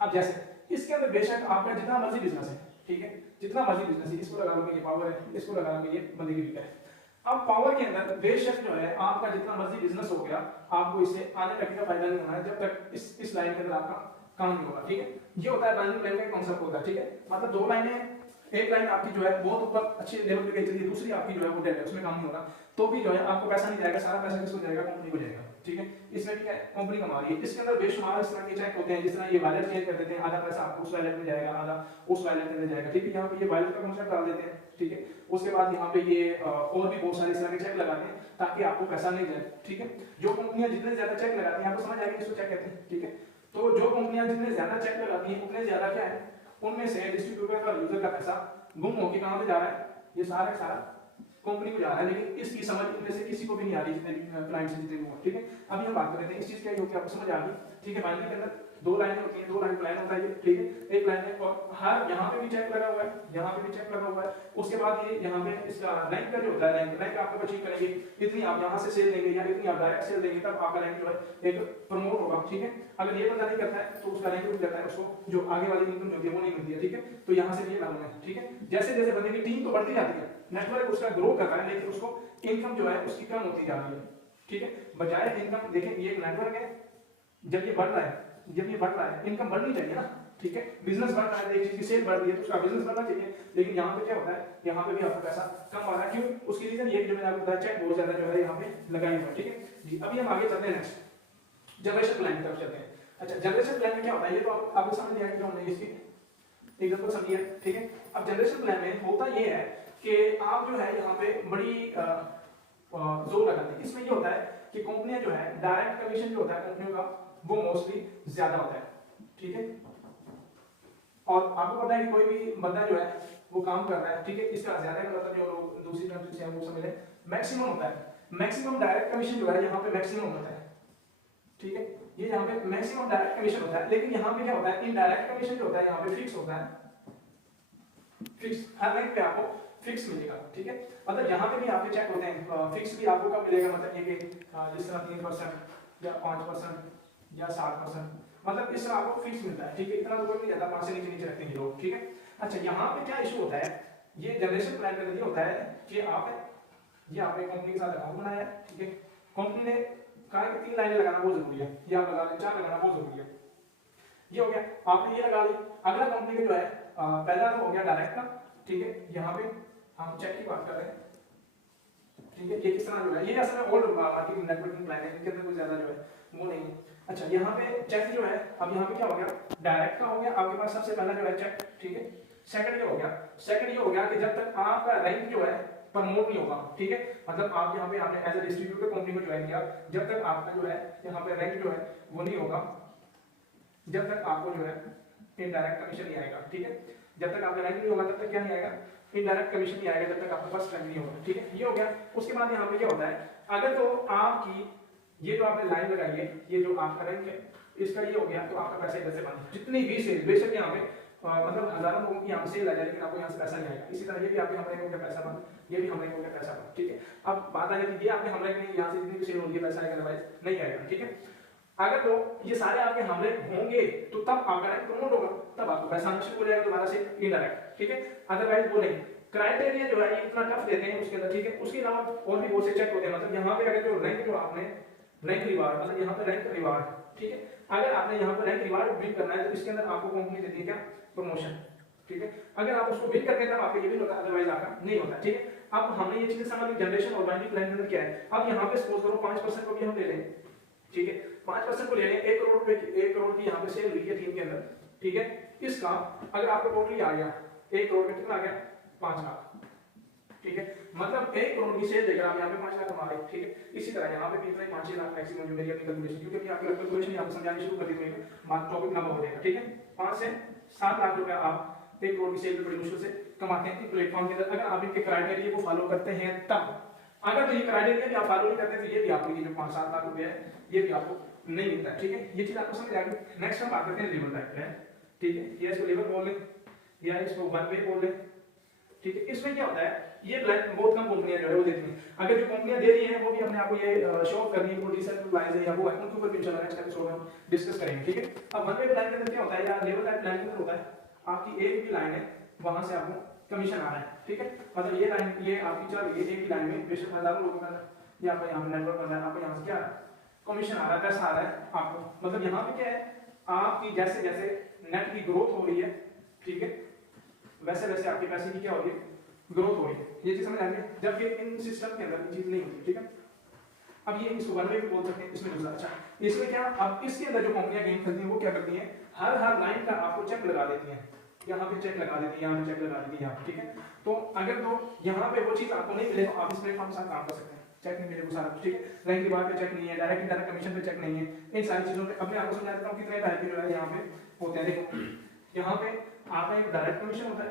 अब जैसे इसके अंदर बेशक आपका जितना मर्जी बिजनेस है, ठीक है, जितना मर्जी बिजनेस है, इसको लगा लो कि ये पावर है, इसको लगा लो कि ये बंदे की वीकर है। अब पावर के अंदर बेशक जो है आपका जितना मर्जी बिजनेस हो गया, आपको इससे आने तक का फायदा नहीं होना है जब तक इस लाइन के अंदर आपका काम नहीं होगा, ठीक है। ये होता है बाइंडिंग लाइन का कॉन्सेप्ट होता है, ठीक है। मतलब दो लाइनें, एक लाइन आपकी जो है बहुत ऊपर अच्छे लेवल पे गई चलिए, दूसरी आपकी जो है वो डेड है, उसमें काम नहीं होगा, तो भी जो है आपको पैसा नहीं जाएगा, सारा पैसा किसको जाएगा, कंपनी को जाएगा, ठीक है। इसमें भी क्या है, कंपनी कमा रही है। इसके अंदर बेशुमार इस तरह के चेक होते हैं, जिस तरह ये वैलेट चेंज कर देते हैं, आधा पैसा आपको उस वैलेट में जाएगा, आधा उस वैलेट में जाएगा, ठीक है। यहाँ पे ये वैलेट का कॉन्सेप्ट डाल देते हैं, ठीक है। उसके बाद यहाँ पे ये और भी बहुत सारे इस तरह के चेक लगाते हैं ताकि आपको पैसा नहीं जाए, ठीक है। जो कंपनियां जितने ज्यादा चेक लगाती हैं, आपको समझ आएगी इसको चेक कहते हैं, ठीक है। तो जो कंपनियां जितने ज्यादा चेक लगाती हैं उतने ज्यादा क्या है, उनमें से डिस्ट्रीब्यूटर का यूजर का पैसा गुम होकर कहां पे जा रहा है, ये सारा सारा कंपनी को जा रहा है, लेकिन इसकी समझ इनमें से किसी को भी नहीं आ रही, जितने भी क्लाइंट्स हैं, जितने भी हो, ठीक है। अभी हम बात कर रहे थे इस चीज क्या होती है, आपको समझ आ गई, ठीक है। बाइंडिंग के अंदर दो लाइनें होती हैं, दो लाइन प्लान होता है ये, ठीक है। एक लाइन है और हर यहाँ पे भी चेक लगा हुआ है, यहाँ पे भी चेक लगा हुआ है। उसके बाद ये यहाँ पे इसका रैंक का जो होता है, रैंक आपको अचीव करेंगे, इतनी आप यहाँ से सेल देंगे या इतनी आप डायरेक्ट सेल देंगे, तब आपका रैंक जो है एक प्रमोट होगा, ठीक है। अगर ये बंदा नहीं करता है तो उसका रैंक रुक जाता है, उसको जो आगे वाली इनकम होती है वो नहीं मिलती है, ठीक है। तो यहाँ से ये मालूम है, ठीक है। जैसे जैसे बंदे की टीम तो बढ़ती जाती है, नेटवर्क उसका ग्रो कर रहा है, लेकिन उसको इनकम जो है उसकी कम होती जा रही है, ठीक है। बजाय इनकम देखें, ये एक नेटवर्क है, जब ये बढ़ रहा है, जब ये बढ़ रहा है, इनकम बढ़नी चाहिए ना, ठीक है। बिजनेस बढ़ रहा है, एक चीज की सेल बढ़ रही है तो उसका बिजनेस बढ़ना चाहिए, लेकिन यहाँ पे क्या होता है, यहाँ पे भी आपका पैसा कम आ रहा है, क्यों? उसकी रीजन ये जो मैंने आपको बताया, चेक बहुत ज्यादा जो है यहाँ पे लगाई हुई है, ठीक है जी। अभी हम आगे चलते हैं, नेक्स्ट जनरेशन प्लान की तरफ चलते हैं। अच्छा जनरेशन प्लान में क्या होता है, ये तो आपको समझ नहीं आया कि हमने इसकी एग्जांपल समझी है, ठीक है। अब जनरेशन प्लान में होता ये है कि आप जो है यहाँ पे बड़ी जोर लगाते हैं। इसमें ये होता है कि कंपनियां जो है डायरेक्ट कमीशन जो होता है कंपनियों का वो मोस्टली ज्यादा होता है, ठीक है। और आपको पता है कि कोई भी बंदा जो है वो काम कर रहा है, ठीक है, इसका ज्यादा का मतलब जो लोग दूसरी कंट्री से हैं वो समझ लें मैक्सिमम होता है। मैक्सिमम डायरेक्ट कमीशन जो है यहाँ पे मैक्सिमम होता है, ठीक है। ये यहाँ पे मैक्सिमम डायरेक्ट कमीशन होता है, लेकिन यहाँ पे क्या होता है, इनडायरेक्ट कमीशन जो होता है यहाँ पे फिक्स होता है, फिक्स हर रैंक पे आपको फिक्स मिलेगा, ठीक है। मतलब यहाँ पे भी आपके चेक होते हैं, फिक्स भी आपको कब मिलेगा, मतलब ये कि जिस तरह 3% या 5% या 60%, मतलब इस तरह आपको फिक्स मिलता है, ठीक है। इतना तो कोई नहीं जाता, 5 से नीचे नीचे रखते हैं लोग, ठीक है। अच्छा यहाँ पे क्या इशू होता है, ये जनरेशन प्लान में ये होता है कि ये आपने कंपनी के साथ अकाउंट बनाया है, ठीक है। कंपनी ने कहा कि 3 लाइनें लगाना बहुत जरूरी है, ये आप लगा लें, 4 लगाना बहुत जरूरी है, ये हो गया, आपने ये लगा ली। अगला कंपनी का जो है पहला तो हो गया डायरेक्ट का, ठीक है। यहाँ पे हम चेक की बात कर रहे हैं, ठीक है। ये किस तरह जो है, ये असल में ओल्ड मार्केटिंग नेटवर्किंग प्लान है, इनके अंदर कोई ज्यादा जो है वो नहीं है। अच्छा यहाँ पे चेक जो है, अब यहाँ पे क्या हो गया, डायरेक्ट का हो गया आपके पास सबसे पहला जो है चेक, ठीक है। सेकंड ये हो गया, सेकंड ये हो गया कि जब तक आपका रैंक जो है प्रमोट नहीं होगा, ठीक है। मतलब आप यहाँ पे आपने एज ए डिस्ट्रीब्यूटर कंपनी को ज्वाइन किया, जब तक आपका जो है यहाँ पे रैंक जो है वो नहीं होगा, जब तक आपको जो है इनडायरेक्ट कमीशन नहीं आएगा, ठीक है। जब तक आपका रैंक नहीं होगा तब तक क्या नहीं आएगा, इनडायरेक्ट कमीशन नहीं आएगा, जब तक आपके पास रैंक नहीं होगा, ठीक है। ये हो गया। उसके बाद यहाँ पे क्या होता है, अगर तो आपकी ये जो आपने लाइन लगाई है, ये जो आपका रैंक है इसका ये हो गया, तो आपका पैसा इधर से बंद, जितनी भी सेल बेशक यहाँ पे मतलब हजारों लोगों की यहाँ से सेल आ जाए, लेकिन आपको यहाँ से पैसा नहीं आएगा। इसी तरह ये भी आपके हमरे को पैसा बंद, ये भी हमरे को पैसा बंद, ठीक है। अब बात आ जाती है आपके हमरे के यहाँ से जितनी भी सेल होगी पैसा आएगा, अदरवाइज नहीं आएगा, ठीक है। अगर तो ये सारे आपके हमले होंगे तो तब आपका रैंक प्रमोट होगा, तब आपको पैसा आना शुरू हो जाएगा दोबारा से इनडायरेक्ट, ठीक है। अदरवाइज वो नहीं। क्राइटेरिया जो है ये इतना टफ देते हैं उसके अंदर, ठीक है। उसके अलावा और भी बहुत से चेक होते हैं, मतलब यहाँ पे अगर जो रैंक जो आपने रैंक रिवार्ड, मतलब यहाँ पे रैंक रिवार्ड, ठीक है। अगर आपने यहाँ पर रैंक रिवार्ड बिल करना है तो इसके अंदर आपको कंपनी देती है क्या, प्रमोशन, ठीक है। अगर आप उसको बिल करते हैं तब आपका ये बिल होता है, अदरवाइज आपका नहीं होता, ठीक है। अब हमने ये चीजें समझ ली, जनरेशन और बाइंडिंग प्लान में क्या है। अब यहाँ पे सपोज करो 5% को भी हम ले लें, ठीक है। 5% को ले लें, 1 करोड़ रुपए की 1 करोड़ की यहाँ पे सेल हुई है टीम के अंदर, ठीक है। इसका अगर आपको टोटली आ गया 1 करोड़ में कितना आ गया, 5 लाख, ठीक है, मतलब 1 करोड़ की सेल देकर आप यहाँ पे 5 लाख कमा रहे हैं, ठीक है। इसी तरह यहाँ पे भी इतना ही 5 लाख मैक्सिमम जो मेरी अपनी कैलकुलेशन, क्योंकि आपकी कैलकुलेशन यहाँ पे समझानी शुरू कर दी तो एक टॉपिक लंबा हो जाएगा, ठीक है। 5 से 7 लाख रुपया आप 1 करोड़ की सेल पे बड़ी मुश्किल से कमाते हैं एक प्लेटफॉर्म के अंदर, अगर आप इनके क्राइटेरिया को फॉलो करते हैं तब। अगर तो ये क्राइटेरिया भी आप फॉलो नहीं करते तो ये भी आपको जो 5-7 लाख रुपया है ये भी आपको नहीं मिलता है, ठीक है। ये चीज आपको समझ आ गई। नेक्स्ट हम बात करते हैं लेबर टाइप पे, ठीक है। या इसको लेबर बोल लें या इसको वन वे बोल लें, ठीक है। इसमें क्या होता है, ये प्लान बहुत कम कंपनियां जो है वो देती हैं। अगर जो कंपनियां दे रही हैं वो भी अपने आप को ये शो कर रही है वो डिसेंट्रलाइज है या वो है, उनके ऊपर भी इंशाल्लाह नेक्स्ट एपिसोड में हम डिस्कस करेंगे, ठीक है। अब वन वे प्लान के अंदर क्या होता है या लेबर टाइप प्लान के अंदर होता है आपकी एक भी लाइन है वहां से आपको कमीशन आ रहा है, ठीक है। मतलब ये लाइन ये आपकी चल रही है एक ही लाइन में बेशक हजारों लोगों का या आपका यहाँ पे नेटवर्क बन रहा है, आपको यहाँ से क्या कमीशन आ रहा है, पैसा आ रहा है आपको। मतलब यहाँ पे क्या है आपकी जैसे जैसे नेट की ग्रोथ हो रही है, ठीक है, वैसे वैसे आपके पैसे की क्या हो रही है ग्रोथ हो रही है। ये चीज समझ आ गई, जबकि इन सिस्टम के अंदर ये चीज नहीं होती, ठीक है। अब ये इसको वन वे भी बोल सकते हैं, इसमें दूसरा अच्छा इसमें क्या, अब इसके अंदर जो कंपनियां गेम खेलती हैं वो क्या करती हैं, हर लाइन का आपको चेक लगा देती हैं, यहाँ पे चेक लगा देती है, यहाँ पे चेक लगा देती है, यहाँ पे, ठीक है। तो अगर तो यहाँ पे वो चीज आपको नहीं मिले तो आप इस प्लेटफॉर्म के साथ काम कर सकते हैं, चेक नहीं मिले वो सारा, ठीक है। रैंक की बात पे चेक नहीं है, डायरेक्ट इंडायरेक्ट कमीशन पे चेक नहीं है, इन सारी चीजों पे अब मैं आपको समझा देता हूँ कितने टाइप के जो है यहाँ पे होते हैं। देखो यहाँ पे आपका एक डायरेक्ट कमीशन होता है,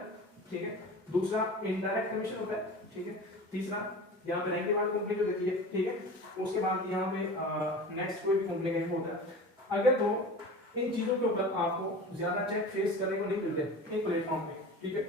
ठीक है, दूसरा इनडायरेक्ट कमीशन होता है, ठीक है, तीसरा यहाँ पे रैंक के बाद कंपनी जो देती है, ठीक है। उसके बाद यहाँ पे नेक्स्ट कोई भी कंपनी का होता है। अगर तो इन चीजों के ऊपर आपको ज्यादा चेक फेस करने को नहीं मिलते इन प्लेटफॉर्म पे, ठीक है,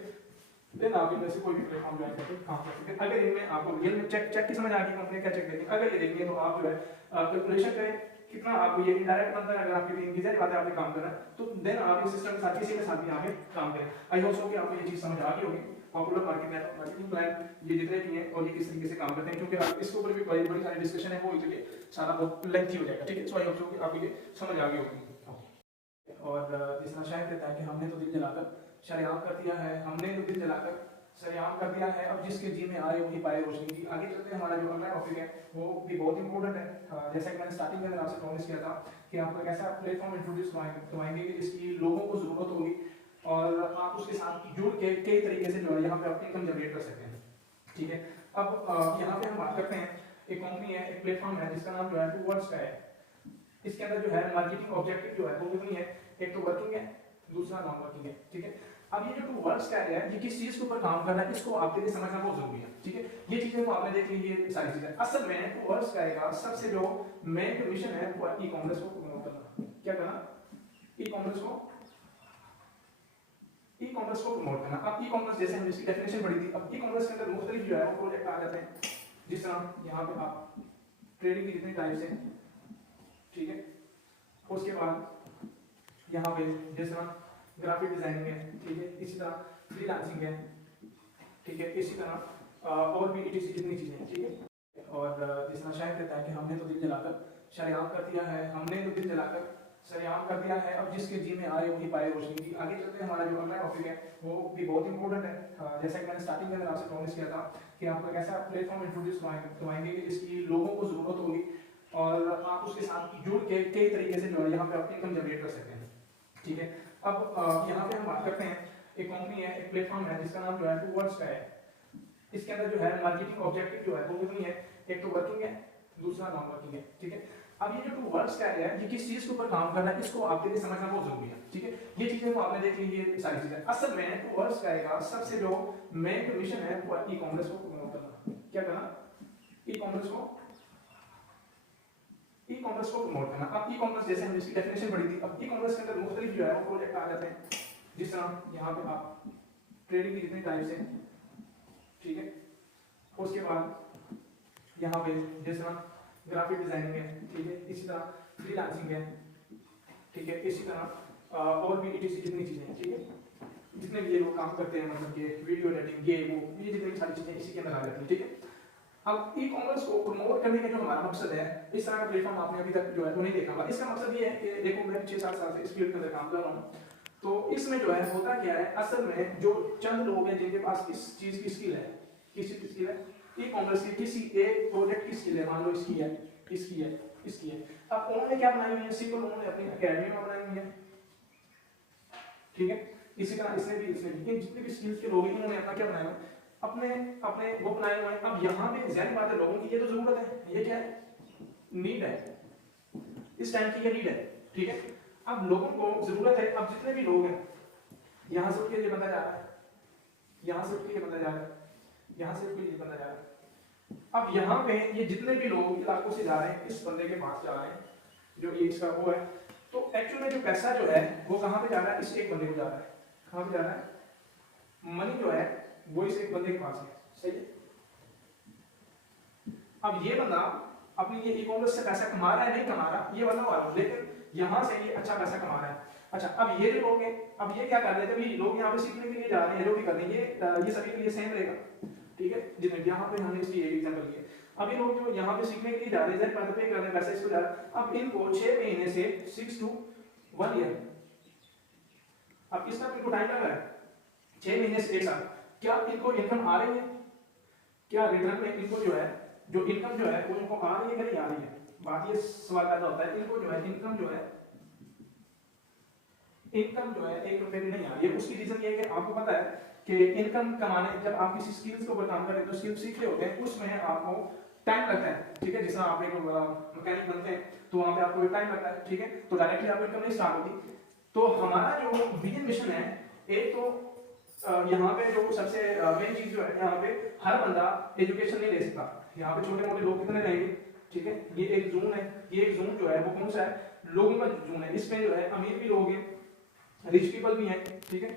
देन आप इनमें से कोई भी प्लेटफॉर्म ज्वाइन करके काम कर सकते हैं। अगर इनमें आपको रियल में चेक की समझ आ गई कंपनी क्या चेक देती है, अगर ये देखेंगे तो आप जो है कैलकुलेशन करें कितना आपको ये इनडायरेक्ट बनता है। अगर आपकी टीम की बात है आपने काम करना है तो देन आप इस सिस्टम के साथ किसी के साथ भी आगे काम करें। आई होप सो कि आपको ये चीज समझ आ गई होगी। Popular market network marketing plan ये जितने भी हैं और ये किस तरीके से काम करते हैं, क्योंकि आप इसके ऊपर भी बड़ी सारी डिस्कशन है वो इसलिए सारा बहुत लेंथी हो जाएगा, ठीक है। सो आई होप सो कि आपको ये समझ आ गई होगी। और जिसना शायद कहता है कि हमने तो दिल जलाकर शरेआम कर दिया है, हमने तो दिल जलाकर शरेआम कर दिया है, अब जिसके जी में आए वही पाए रोशनी की। आगे चलते हैं, हमारा जो अगला टॉपिक है वो भी बहुत इंपॉर्टेंट है। जैसा कि मैंने स्टार्टिंग में आपसे प्रॉमिस किया था कि आपको एक ऐसा प्लेटफॉर्म इंट्रोड्यूस करवाएंगे कि जिसकी लोगों को जरूरत होगी और आप उसके साथ जुड़ के कई तरीके से जो है यहाँ पे अपनी इनकम जनरेट कर सकते हैं, ठीक है। अब यहाँ पे हम बात करते हैं, एक कंपनी है, एक प्लेटफॉर्म है जिसका नाम जो है टूवर्ड्स का है। इसके अंदर जो है मार्केटिंग ऑब्जेक्टिव जो है वो कितनी है, एक तो वर्किंग है, दूसरा नॉन वर्किंग है, ठीक है। अब ये जो टू वर्ड्स का है ये किस चीज के ऊपर काम करना है इसको आपके लिए समझना बहुत जरूरी है, ठीक है। ये चीजें तो आपने देख ली, ये सारी चीजें असल में टू वर्ड्स का सबसे जो मेन मिशन है वो ई कॉमर्स को प्रमोट करना। क्या करना, ई कॉमर्स को प्रमोट करना। अब ई कॉमर्स जैसे हमने इसकी डेफिनेशन पढ़ी थी, अब ई कॉमर्स के अंदर मुख्तलिफ जो है वो प्रोजेक्ट आ जाते हैं, जिस तरह यहाँ पे आप ट्रेडिंग की जितनी टाइप्स हैं, ठीक है। उसके बाद यहाँ पे जिस तरह ग्राफिक डिजाइनिंग है, ठीक है, इसी तरह फ्रीलांसिंग है, ठीक है, इसी तरह और भी इतनी जितनी चीजें हैं, ठीक है। और जिस तरह शायद कहता है कि हमने तो दिल जलाकर शरेआम कर दिया है, हमने तो दिल जलाकर शरेआम कर दिया है, अब जिसके जी में आए वही पाए रोशनी की। आगे चलते हैं, हमारा जो अगला टॉपिक है वो भी बहुत इंपॉर्टेंट है। जैसा कि मैंने स्टार्टिंग में आपसे प्रॉमिस किया था कि आपको एक ऐसा प्लेटफॉर्म इंट्रोड्यूस करवाएंगे कि जिसकी लोगों को जरूरत होगी और आप उसके साथ जुड़ के कई तरीके से जो है यहाँ पे अपनी इनकम जनरेट कर सकते हैं, ठीक है। अब यहाँ पे हम बात करते हैं, एक कंपनी है, एक प्लेटफॉर्म है जिसका नाम जो है टूवर्ड्स का है। इसके अंदर जो है मार्केटिंग ऑब्जेक्टिव जो है वो कितनी है, एक तो वर्किंग है, दूसरा नॉन वर्किंग है, ठीक है। अब ये जो टूवर्ड्स का है ये किस चीज के ऊपर काम करना है इसको आपके लिए समझना बहुत जरूरी है, ठीक है। ये चीजें तो आपने देख ली, ये सारी चीजें असल में टूवर्ड्स का सबसे जो मेन मिशन है वो ई कॉमर्स को प्रमोट करना। क्या करना, ई कॉमर्स को प्रमोट करना। अब ई कॉमर्स जैसे हमने इसकी डेफिनेशन पढ़ी थी, अब ई कॉमर्स के अंदर मुख्तलिफ जो है वो प्रोजेक्ट आ जाते हैं, जिस तरह यहाँ पे आप ट्रेडिंग की जितनी टाइप्स हैं, ठीक है। उसके बाद यहाँ पे जिस तरह ग्राफिक डिजाइनिंग है, ठीक है, इसी तरह फ्रीलांसिंग है, ठीक है, इसी तरह और भी इतनी जितनी चीजें हैं, ठीक है, जितने भी ये लोग काम करते हैं, मतलब कि वीडियो एडिटिंग ये वो ये जितनी सारी चीजें इसी के अंदर आ जाती हैं, ठीक है। अब ई कॉमर्स को प्रमोट करने का जो हमारा मकसद है, इस तरह का प्लेटफॉर्म आपने अभी तक जो है वो नहीं देखा होगा। इसका मकसद ये है कि देखो मैं 6-7 साल से इस फील्ड के अंदर काम कर रहा हूँ, तो इसमें जो है होता क्या है, असल में जो चंद लोग हैं जिनके पास इस चीज की स्किल है, किस चीज की स्किल है, ई कॉमर्स की किसी एक प्रोजेक्ट की स्किल है, मान लो इसकी है, इसकी है, इसकी है। अब उन्होंने क्या बनाई हुई है, सिंपल उन्होंने अपनी एकेडमी में बनाई हुई है, ठीक है। इसी तरह इसने भी इन जितने भी स्किल्स के लोग हैं इन्होंने अपना क्या बनाया है, अपने अपने वो बनाए हुए हैं। अब यहाँ पे ज़ाहिर बात है लोगों की ये तो जरूरत है, ये क्या है, नीड है, इस टाइम की ये नीड है, ठीक है। अब लोगों को जरूरत है, अब जितने भी लोग हैं यहाँ से उठ के ये बंदा जा रहा है, यहाँ से उठ के ये बंदा जा रहा है, यहाँ से उठ के ये बंदा जा रहा है। अब यहाँ पे ये जितने भी लोग इलाकों से जा रहे हैं इस बंदे के पास जा रहे हैं, जो ये इसका वो है, तो एक्चुअल में जो पैसा जो है वो कहाँ पे जा रहा है, इस एक बंदे को जा रहा है। कहाँ पे जा रहा है, मनी जो है वो इस एक बंदे के पास है, सही है। अब ये बंदा अपनी ये ई-कॉमर्स से पैसा कमा रहा है, नहीं कमा रहा, ये बंदा वाला, लेकिन यहाँ से ये अच्छा पैसा कमा रहा है। अच्छा, अब ये जो लोग हैं, अब ये क्या कर रहे थे, लोग यहाँ पे सीखने के लिए जा रहे हैं, जो भी कर रहे हैं ये सभी के लिए सेम रहेगा, ठीक है। जिसमें यहाँ पे हमने इसकी एक एग्जांपल लिया, अब ये लोग जो यहाँ पे सीखने के लिए जा रहे हैं, पर पे कर रहे हैं पैसा इसको जा रहा है। अब इनको 6 महीने से 6 to 1 ईयर, अब इसका इनको टाइम लग रहा है 6 महीने से 1 साल, क्या इनको इनकम आ रही है, क्या रिटर्न में इनको जो है जो इनकम जो है वो इनको आ रही है कि नहीं आ रही है। बात ये सवाल पैदा होता है, इनको जो है इनकम जो है ₹1 भी नहीं आ रही है। उसकी रीजन ये है कि आपको पता है कि इनकम कमाने, जब आप किसी स्किल्स के ऊपर काम कर रहे हैं तो स्किल सीख रहे होते हैं, उसमें आपको टाइम लगता है, ठीक है। जैसे आप एक मैकेनिक बनते हैं तो वहां पे आपको टाइम लगता है, ठीक है, तो डायरेक्टली आपको इनकम नहीं स्टार्ट होती। तो हमारा जो विजन मिशन है, एक तो यहाँ पे जो सबसे मेन चीज जो है, यहाँ पे हर बंदा एजुकेशन नहीं ले सकता। यहाँ पे छोटे मोटे लोग कितने रहेंगे, ठीक है, ये एक जोन है, ये एक जोन जो है वो कौन सा है, लोगों का जोन है। इसमें जो है अमीर भी लोग हैं, रिच पीपल भी हैं, ठीक है,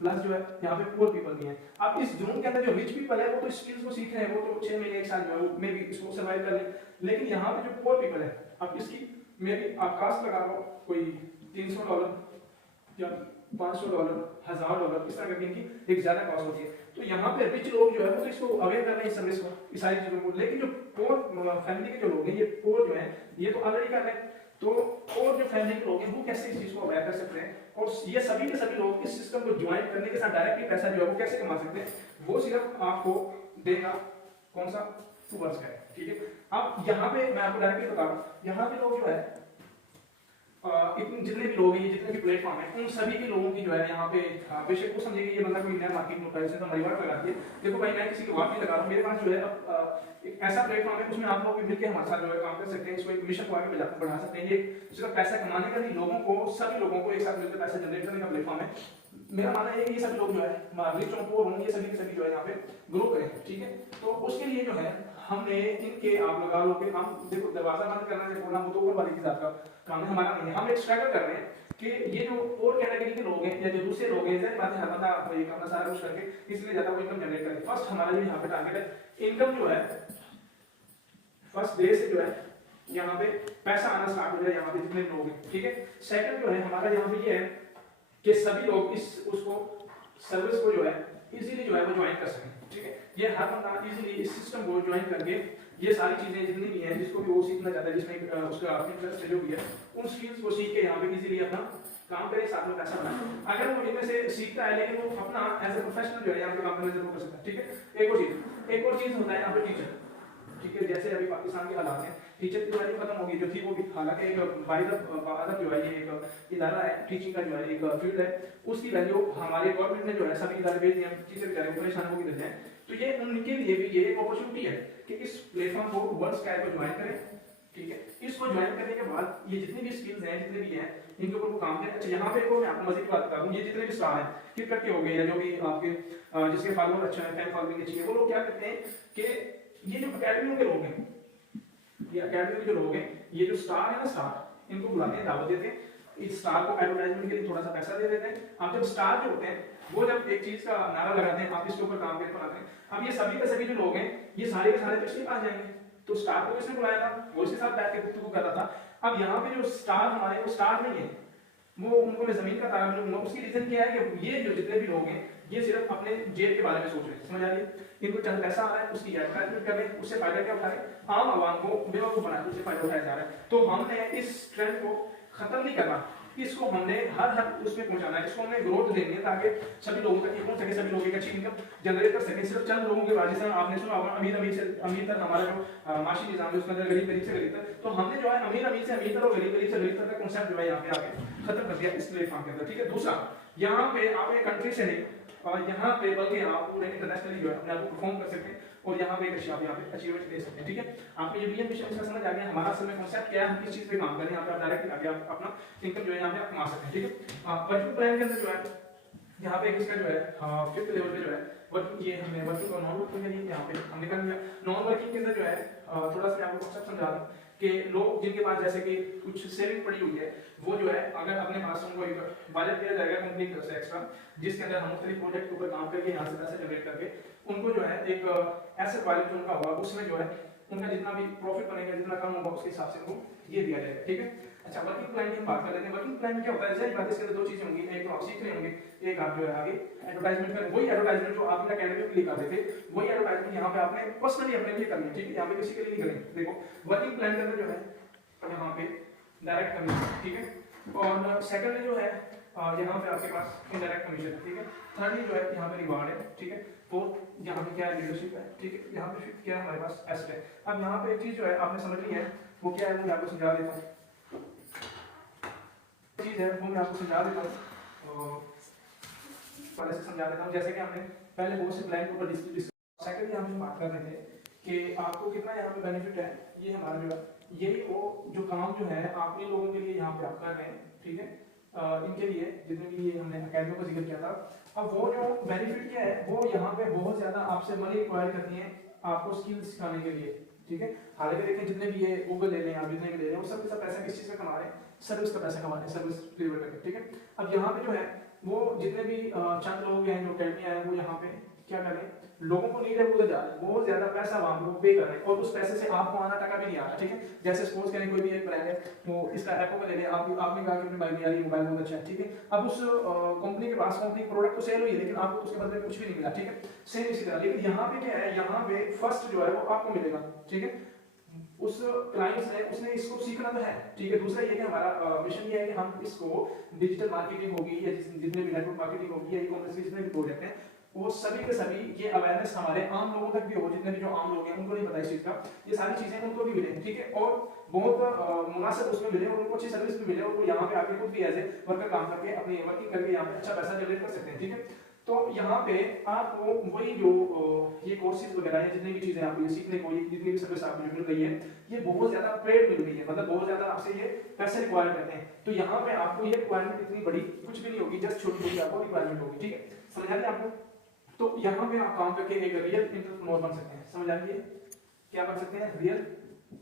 प्लस जो है यहाँ पे पुअर पीपल भी हैं। अब इस जोन के अंदर जो रिच पीपल है वो तो स्किल्स को सीख रहे हैं, वो तो 6 महीने 1 साल जो है मे भी इसको सर्वाइव कर लें, लेकिन यहाँ पे जो पुअर पीपल है, अब इसकी मे भी आप कास्ट लगा लो कोई $300 या $500, $1000, इस तरह करके इनकी एक ज्यादा कॉस्ट होती है। तो यहाँ पे रिच लोग जो है वो तो इसको अवेयर कर रहे हैं इस सर्विस को, इस सारी चीजों को, लेकिन जो पुअर फैमिली के जो लोग हैं, ये पुअर जो है ये तो ऑलरेडी कर रहे हैं। तो और जो फैमिली के लोग हैं वो कैसे इस चीज को अवेयर कर सकते हैं, और ये सभी के सभी लोग इस सिस्टम को ज्वाइन करने के साथ डायरेक्टली पैसा जो है वो कैसे कमा सकते हैं, वो सिर्फ आपको देगा कौन सा, टूवर्स का है, ठीक है। अब यहाँ पे मैं आपको डायरेक्टली बता रहा हूँ, यहाँ पे लोग जो है इतने जितने भी लोग हैं, जितने भी प्लेटफॉर्म है, उन सभी के लोगों की जो है यहाँ पे बेशक वो समझेंगे ये बंदा कोई नया मार्केट में उठा है, तो हमारी बात लगा दी है। देखो भाई, मैं किसी की बात नहीं लगा रहा हूँ, मेरे पास जो है एक ऐसा प्लेटफॉर्म है, उसमें आप लोग भी मिलकर हमारे साथ जो है काम कर सकते हैं, इसको एक मिशन को आगे बढ़ा सकते हैं। ये सिर्फ पैसा कमाने का नहीं, लोगों को, सभी लोगों को एक साथ मिलकर पैसा जनरेट करने का प्लेटफॉर्म है। मेरा मानना है कि ये सभी लोग जो है रिच और होंगे, ये सभी के सभी जो है यहाँ पे ग्रो करें, ठीक है। तो उसके लिए जो है हमने इनके, आप लगा लो कि हम देखो दरवाजा बंद करना से बोलना वो तो ऊपर वाले की जात का काम है, हमारा नहीं है। हम एक स्ट्रगल कर रहे हैं कि ये जो और कैटेगरी के लोग हैं या जो दूसरे लोग हैं, जैसे बात है हर बंदा कोई अपना सारा कुछ करके इसलिए ज्यादा कोई इनकम जनरेट करे। फर्स्ट हमारा जो यहाँ पे टारगेट है इनकम जो है, फर्स्ट डे से जो है यहाँ पे पैसा आना स्टार्ट हो जाए यहाँ पे जितने लोग हैं, ठीक है। सेकंड जो है हमारा यहाँ पे ये है कि सभी लोग इस उसको सर्विस को जो है इजीली जो है वो ज्वाइन कर सकें, ठीक है। ये हर बंदा इजीली इस सिस्टम को ज्वाइन करके ये सारी चीजें जितनी भी हैं जिसको भी वो सीखना चाहता है, जिसमें उसका इंटरेस्ट जो भी है, उन स्किल्स को सीख के यहाँ पे इजीली अपना काम करे, साथ में पैसा बनाए। अगर वो इनमें से सीखता है लेकिन वो अपना एज ए प्रोफेशनल जो है यहाँ पे काम करना जरूर कर सकता है, ठीक है। एक और चीज होता है यहाँ पे टीचर, ठीक है। जैसे अभी पाकिस्तान के हालात हैं, टीचर की वैल्यू खत्म होगी जो थी वो भी, हालांकि एक बाइदर जो है ये एक इदारा है टीचिंग का जो है एक फील्ड है, उसकी वैल्यू हमारे गवर्नमेंट ने जो है सभी इदारे भेज दिए, टीचर बेचारे परेशान हो गए हैं। तो ये उनके लिए भी ये एक अपॉर्चुनिटी है कि इस प्लेटफॉर्म को वर्ल्ड स्काई को ज्वाइन करें, ठीक है। इसको ज्वाइन करने के बाद ये जितनी भी स्किल्स हैं, जितने भी हैं, इनके ऊपर वो काम करें। अच्छा, यहाँ पे को मैं आपको मजीद बात बता दूं, ये जितने भी स्टार हैं क्रिकेट के हो गए या जो भी आपके जिसके फॉलोअर अच्छा है, फैन फॉलोइंग अच्छी है, वो लोग क्या करते हैं कि ये जो अकेडमियों के लोग हैं, ये अकेडमी के जो लोग हैं, ये जो स्टार है ना, स्टार इनको बुलाते हैं, दावत देते हैं, इस स्टार को एडवर्टाइजमेंट के लिए थोड़ा सा पैसा दे देते हैं। अब जब स्टार जो होते हैं वो जब एक चीज का नारा लगाते हैं, आप इसके ऊपर काम करके बनाते हैं, अब ये सभी के सभी जो लोग हैं ये सारे के सारे तो इसके पास जाएंगे। तो स्टार को किसने बुलाया था, वो इसके साथ बैठ के गुफ्तगू कर रहा था। अब यहाँ पे जो स्टार हमारे, वो स्टार नहीं है, वो उनको मैं जमीन का तारा मिलूंगा। उसकी रीजन क्या है कि ये जो जितने भी लोग हैं ये सिर्फ अपने जेब के बारे में सोच रहे हैं, समझ आ रही है। इनको चंद पैसा आ रहा है, उसकी एडवर्टाइजमेंट कर रहे हैं, उससे फायदा क्या उठा रहे हैं, आम आवाम को बेवकूफ बना के उससे फायदा उठाया जा रहा है। तो हमने इस ट्रेंड को खत्म नहीं करना, इसको हमने हर उसमें पहुंचाना है, इसको हमने ग्रोथ देनी है ताकि सभी लोगों तक ये पहुंच सके, सभी लोग एक अच्छी इनकम जनरेट कर सके। सिर्फ चंद लोगों के बाद, जैसे आपने सुना होगा अमीर अमीर से अमीर तक हमारा जो माशी निजाम है उसके अंदर गरीब गरीब से गरीब तक, तो हमने जो है अमीर अमीर से अमीर तक और गरीब गरीब से गरीब तक का कॉन्सेप्ट जो है यहाँ पे आके खत्म कर दिया इस प्लेटफॉर्म के अंदर, ठीक है। दूसरा, यहाँ पे आप एक कंट्री से नहीं यहाँ पे बल्कि आप पूरे इंटरनेशनली जो है अपने आप को परफॉर्म कर सकते हैं और यहाँ पे एक आप यहाँ पे अचीवमेंट ले सकते हैं। ठीक है, आपको ये बीएम मिशन इसका समझ आ गया, हमारा असल में कॉन्सेप्ट क्या है, हम किस चीज पे काम कर रहे हैं, यहाँ पे आप डायरेक्ट आगे आप अपना इनकम जो है यहाँ पे आप कमा सकते हैं। ठीक है, वर्किंग प्लान के अंदर जो है यहाँ पे इसका जो है फिफ्थ लेवल पे जो है वर्किंग, ये हमने वर्किंग और नॉन वर्किंग है, यहाँ पे हमने कर लिया। नॉन वर्किंग के अंदर जो है थोड़ा सा मैं आपको कॉन्सेप्ट समझा दूं कि लोग जिनके पास जैसे कि कुछ सेविंग पड़ी हुई है, वो जो है अगर अपने पास उनको एक बजट दिया जाएगा कंपनी की तरफ से एक्स्ट्रा, जिसके अंदर हम मुख्तलिफ प्रोजेक्ट के ऊपर काम करके यहाँ से पैसे जनरेट करके उनको जो है एक एसेट वैल्यू जो उनका होगा उसमें जो है उनका जितना भी प्रॉफिट बनेगा, जितना कम होगा उसके हिसाब से उनको ये दिया जाएगा। ठीक है, अच्छा वर्किंग प्लान की हम बात कर लेते हैं। वर्किंग प्लान में क्या होता है, जैसे बात इसके अंदर दो चीजें होंगी, एक तो आप सीख रहे होंगे, एक आप जो है आगे एडवर्टाइजमेंट करें, वही एडवर्टाइजमेंट जो आपने अकेडमी में लिखा थे वही एडवर्टाइजमेंट यहाँ पे आपने पर्सनली अपने लिए करनी है। ठीक है, यहाँ पे किसी के लिए नहीं करेंगे। देखो वर्किंग प्लान के अंदर जो है यहाँ पे डायरेक्ट कमीशन, ठीक है, और सेकंडली जो है यहाँ पे आपके पास इनडायरेक्ट कमीशन, ठीक है, थर्डली जो है यहाँ पे रिवार्ड है, ठीक है, फोर्थ यहाँ पे क्या है लीडरशिप है, ठीक है, यहाँ पे फिफ्थ क्या है हमारे पास एसेट है। अब यहाँ पे एक चीज जो है आपने समझ ली है, वो क्या है वो मैं आपको समझा देता हूँ, चीज है वो मैं आपको समझा देता हूँ, पहले से समझा देता हूँ। जैसे कि हमने पहले बहुत से प्लान के ऊपर डिस्कस, सेकंडली हम बात कर रहे थे कि आपको कितना यहाँ पे बेनिफिट है, ये हमारा जो है यही वो जो काम जो है आप इन लोगों के लिए यहाँ पे आप कर रहे हैं, ठीक है, इनके लिए जितने भी ये हमने अकेडमी को जिक्र किया था। अब वो जो बेनिफिट क्या है वो यहाँ पे बहुत ज्यादा आपसे मनी रिक्वायर करती है आपको स्किल्स सिखाने के लिए। ठीक है, हालांकि देखें जितने भी ये गूगल ले लें आप जितने भी ले रहे हैं वो सब पैसा किस चीज का कमा रहे हैं, सर्विस का पैसा कमा रहे हैं, सर्विस डिलीवर करके। ठीक है, अब यहाँ पे जो है वो जितने भी चंद लोग हैं जो अकेडमी आए हैं वो यहाँ पे क्या कर रहे हैं, लोगों को नीड है उधर जा रहे हैं, बहुत ज्यादा पैसा वहां पे वो पे कर रहे हैं और उस पैसे से आपको आना टका भी नहीं आ रहा। ठीक है, जैसे सपोज करें कोई भी एक ब्रांड है वो इसका एप्पल का ले ले, आपने कहा कि अपने भाई यार ये मोबाइल बहुत अच्छा है, ठीक है, अब उस कंपनी के पास कंपनी प्रोडक्ट तो सेल हुई है लेकिन आपको उसके बदले कुछ भी नहीं मिला। ठीक है, सेम इसी तरह, लेकिन यहाँ पे क्या है, यहाँ पे फर्स्ट जो है वो आपको मिलेगा। ठीक है, उस क्लाइंट्स ने उसने इसको सीखना तो है। ठीक है, दूसरा ये कि हमारा मिशन ये है कि हम इसको डिजिटल मार्केटिंग होगी या जितने भी नेटवर्क मार्केटिंग होगी या ई-कॉमर्स के जितने भी प्रोजेक्ट हैं वो सभी के सभी ये अवेयरनेस हमारे आम लोगों तक भी हो, जितने भी जो आम लोग हैं उनको नहीं पता इस चीज का, ये सारी चीजें उनको भी मिले। ठीक है, और बहुत मुनासिब उसमें मिले और उनको अच्छी सर्विस भी मिले और वो यहाँ पे आके खुद भी एज ए वर्कर काम करके अपनी वर्किंग करके यहाँ पे अच्छा पैसा जनरेट कर सकते हैं। ठीक है, तो यहाँ पे आपको वही जो ये कोर्सेज वगैरह है जितनी भी चीजें आपको ये सीखने को, ये जितनी भी सर्विस आपको मिल रही है ये बहुत ज्यादा पेड मिल रही है, मतलब बहुत ज्यादा आपसे ये पैसे रिक्वायर करते हैं। तो यहाँ पे आपको ये रिक्वायरमेंट इतनी बड़ी कुछ भी नहीं होगी, जस्ट छोटी छोटी आपको रिक्वायरमेंट होगी। ठीक है, समझ आ गया आपको? तो यहाँ पे आप काम करके एक रियल एंटरप्रेन्योर बन सकते हैं। समझ आ गई? क्या बन सकते हैं? रियल।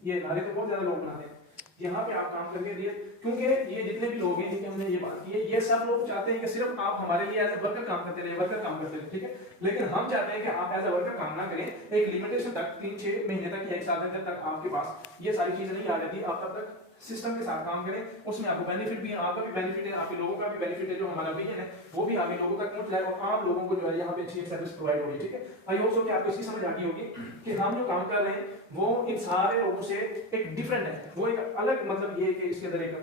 ये नारे तो बहुत ज्यादा लोग बनाते हैं, यहाँ पे आप काम करके रियल, क्योंकि ये जितने भी लोग हैं जिनके हमने ये बात की है ये सब लोग चाहते हैं कि सिर्फ आप हमारे लिए एज ए वर्कर काम करते रहे, वर्कर काम करते रहे। ठीक है, लेकिन हम चाहते हैं कि आप एज ए वर्कर काम ना करें, एक लिमिटेशन तक 3-6 महीने तक या 1 साल तक आपके पास ये सारी चीजें नहीं आ जाती, आप तब तक सिस्टम के साथ काम करें, उसमें आपको बेनिफिट भी है, आपका भी बेनिफिट है, आपके लोगों का भी बेनिफिट है, जो हमारा विजन है वो भी आगे लोगों तक पहुंच जाए और आम लोगों को जो है यहाँ पे अच्छी सर्विस प्रोवाइड होगी। ठीक है, आई होप सो कि आपको इसकी समझ आ गई होगी कि हम जो काम कर रहे हैं वो इन सारे लोगों से एक डिफरेंट है, वो एक अलग, मतलब ये कि इसके अंदर एक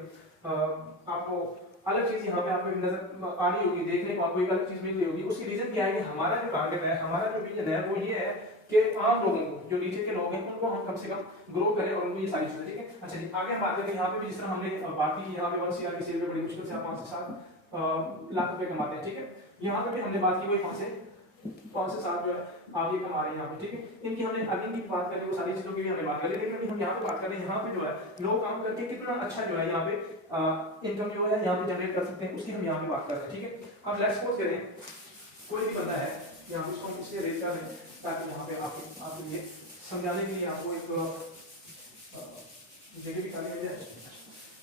आपको अलग चीज यहाँ पे आपको नजर आनी होगी, देखने को आपको एक अलग चीज मिल रही होगी। उसकी रीजन क्या है कि हमारा जो टारगेट है, हमारा जो विजन है वो ये है कि आम लोगों को, जो नीचे के लोग हैं उनको हम कम से कम ग्रो करें और उनको ये सारी चीजें। ठीक है, अच्छा जी आगे हम बात करें, यहाँ पे भी जिस तरह हमने बात की, यहाँ पे 1 CR की सेल में बड़ी मुश्किल से आप 5 से 7 लाख रुपए कमाते हैं। ठीक है, यहाँ पे भी हमने बात की वही 5 से 7 जो है आप ये कमा रहे हैं यहाँ पे। ठीक है, इनकी हमने आगे की बात करें, वो सारी चीजों की भी हमने बात करी, लेकिन हम यहाँ पे बात कर रहे हैं यहाँ पे जो है लोग काम करके कितना अच्छा जो है यहाँ पे इनकम जो है यहाँ पे जनरेट कर सकते हैं, उसकी हम यहाँ पे बात कर रहे हैं। ठीक है, अब लेट्स सपोज करें कोई भी बंदा है, यहाँ पे उसको हम इसलिए रेट कर रहे हैं ताकि यहाँ पे आपके लिए समझाने के लिए आपको एक जगह भी खाली मिल जाए।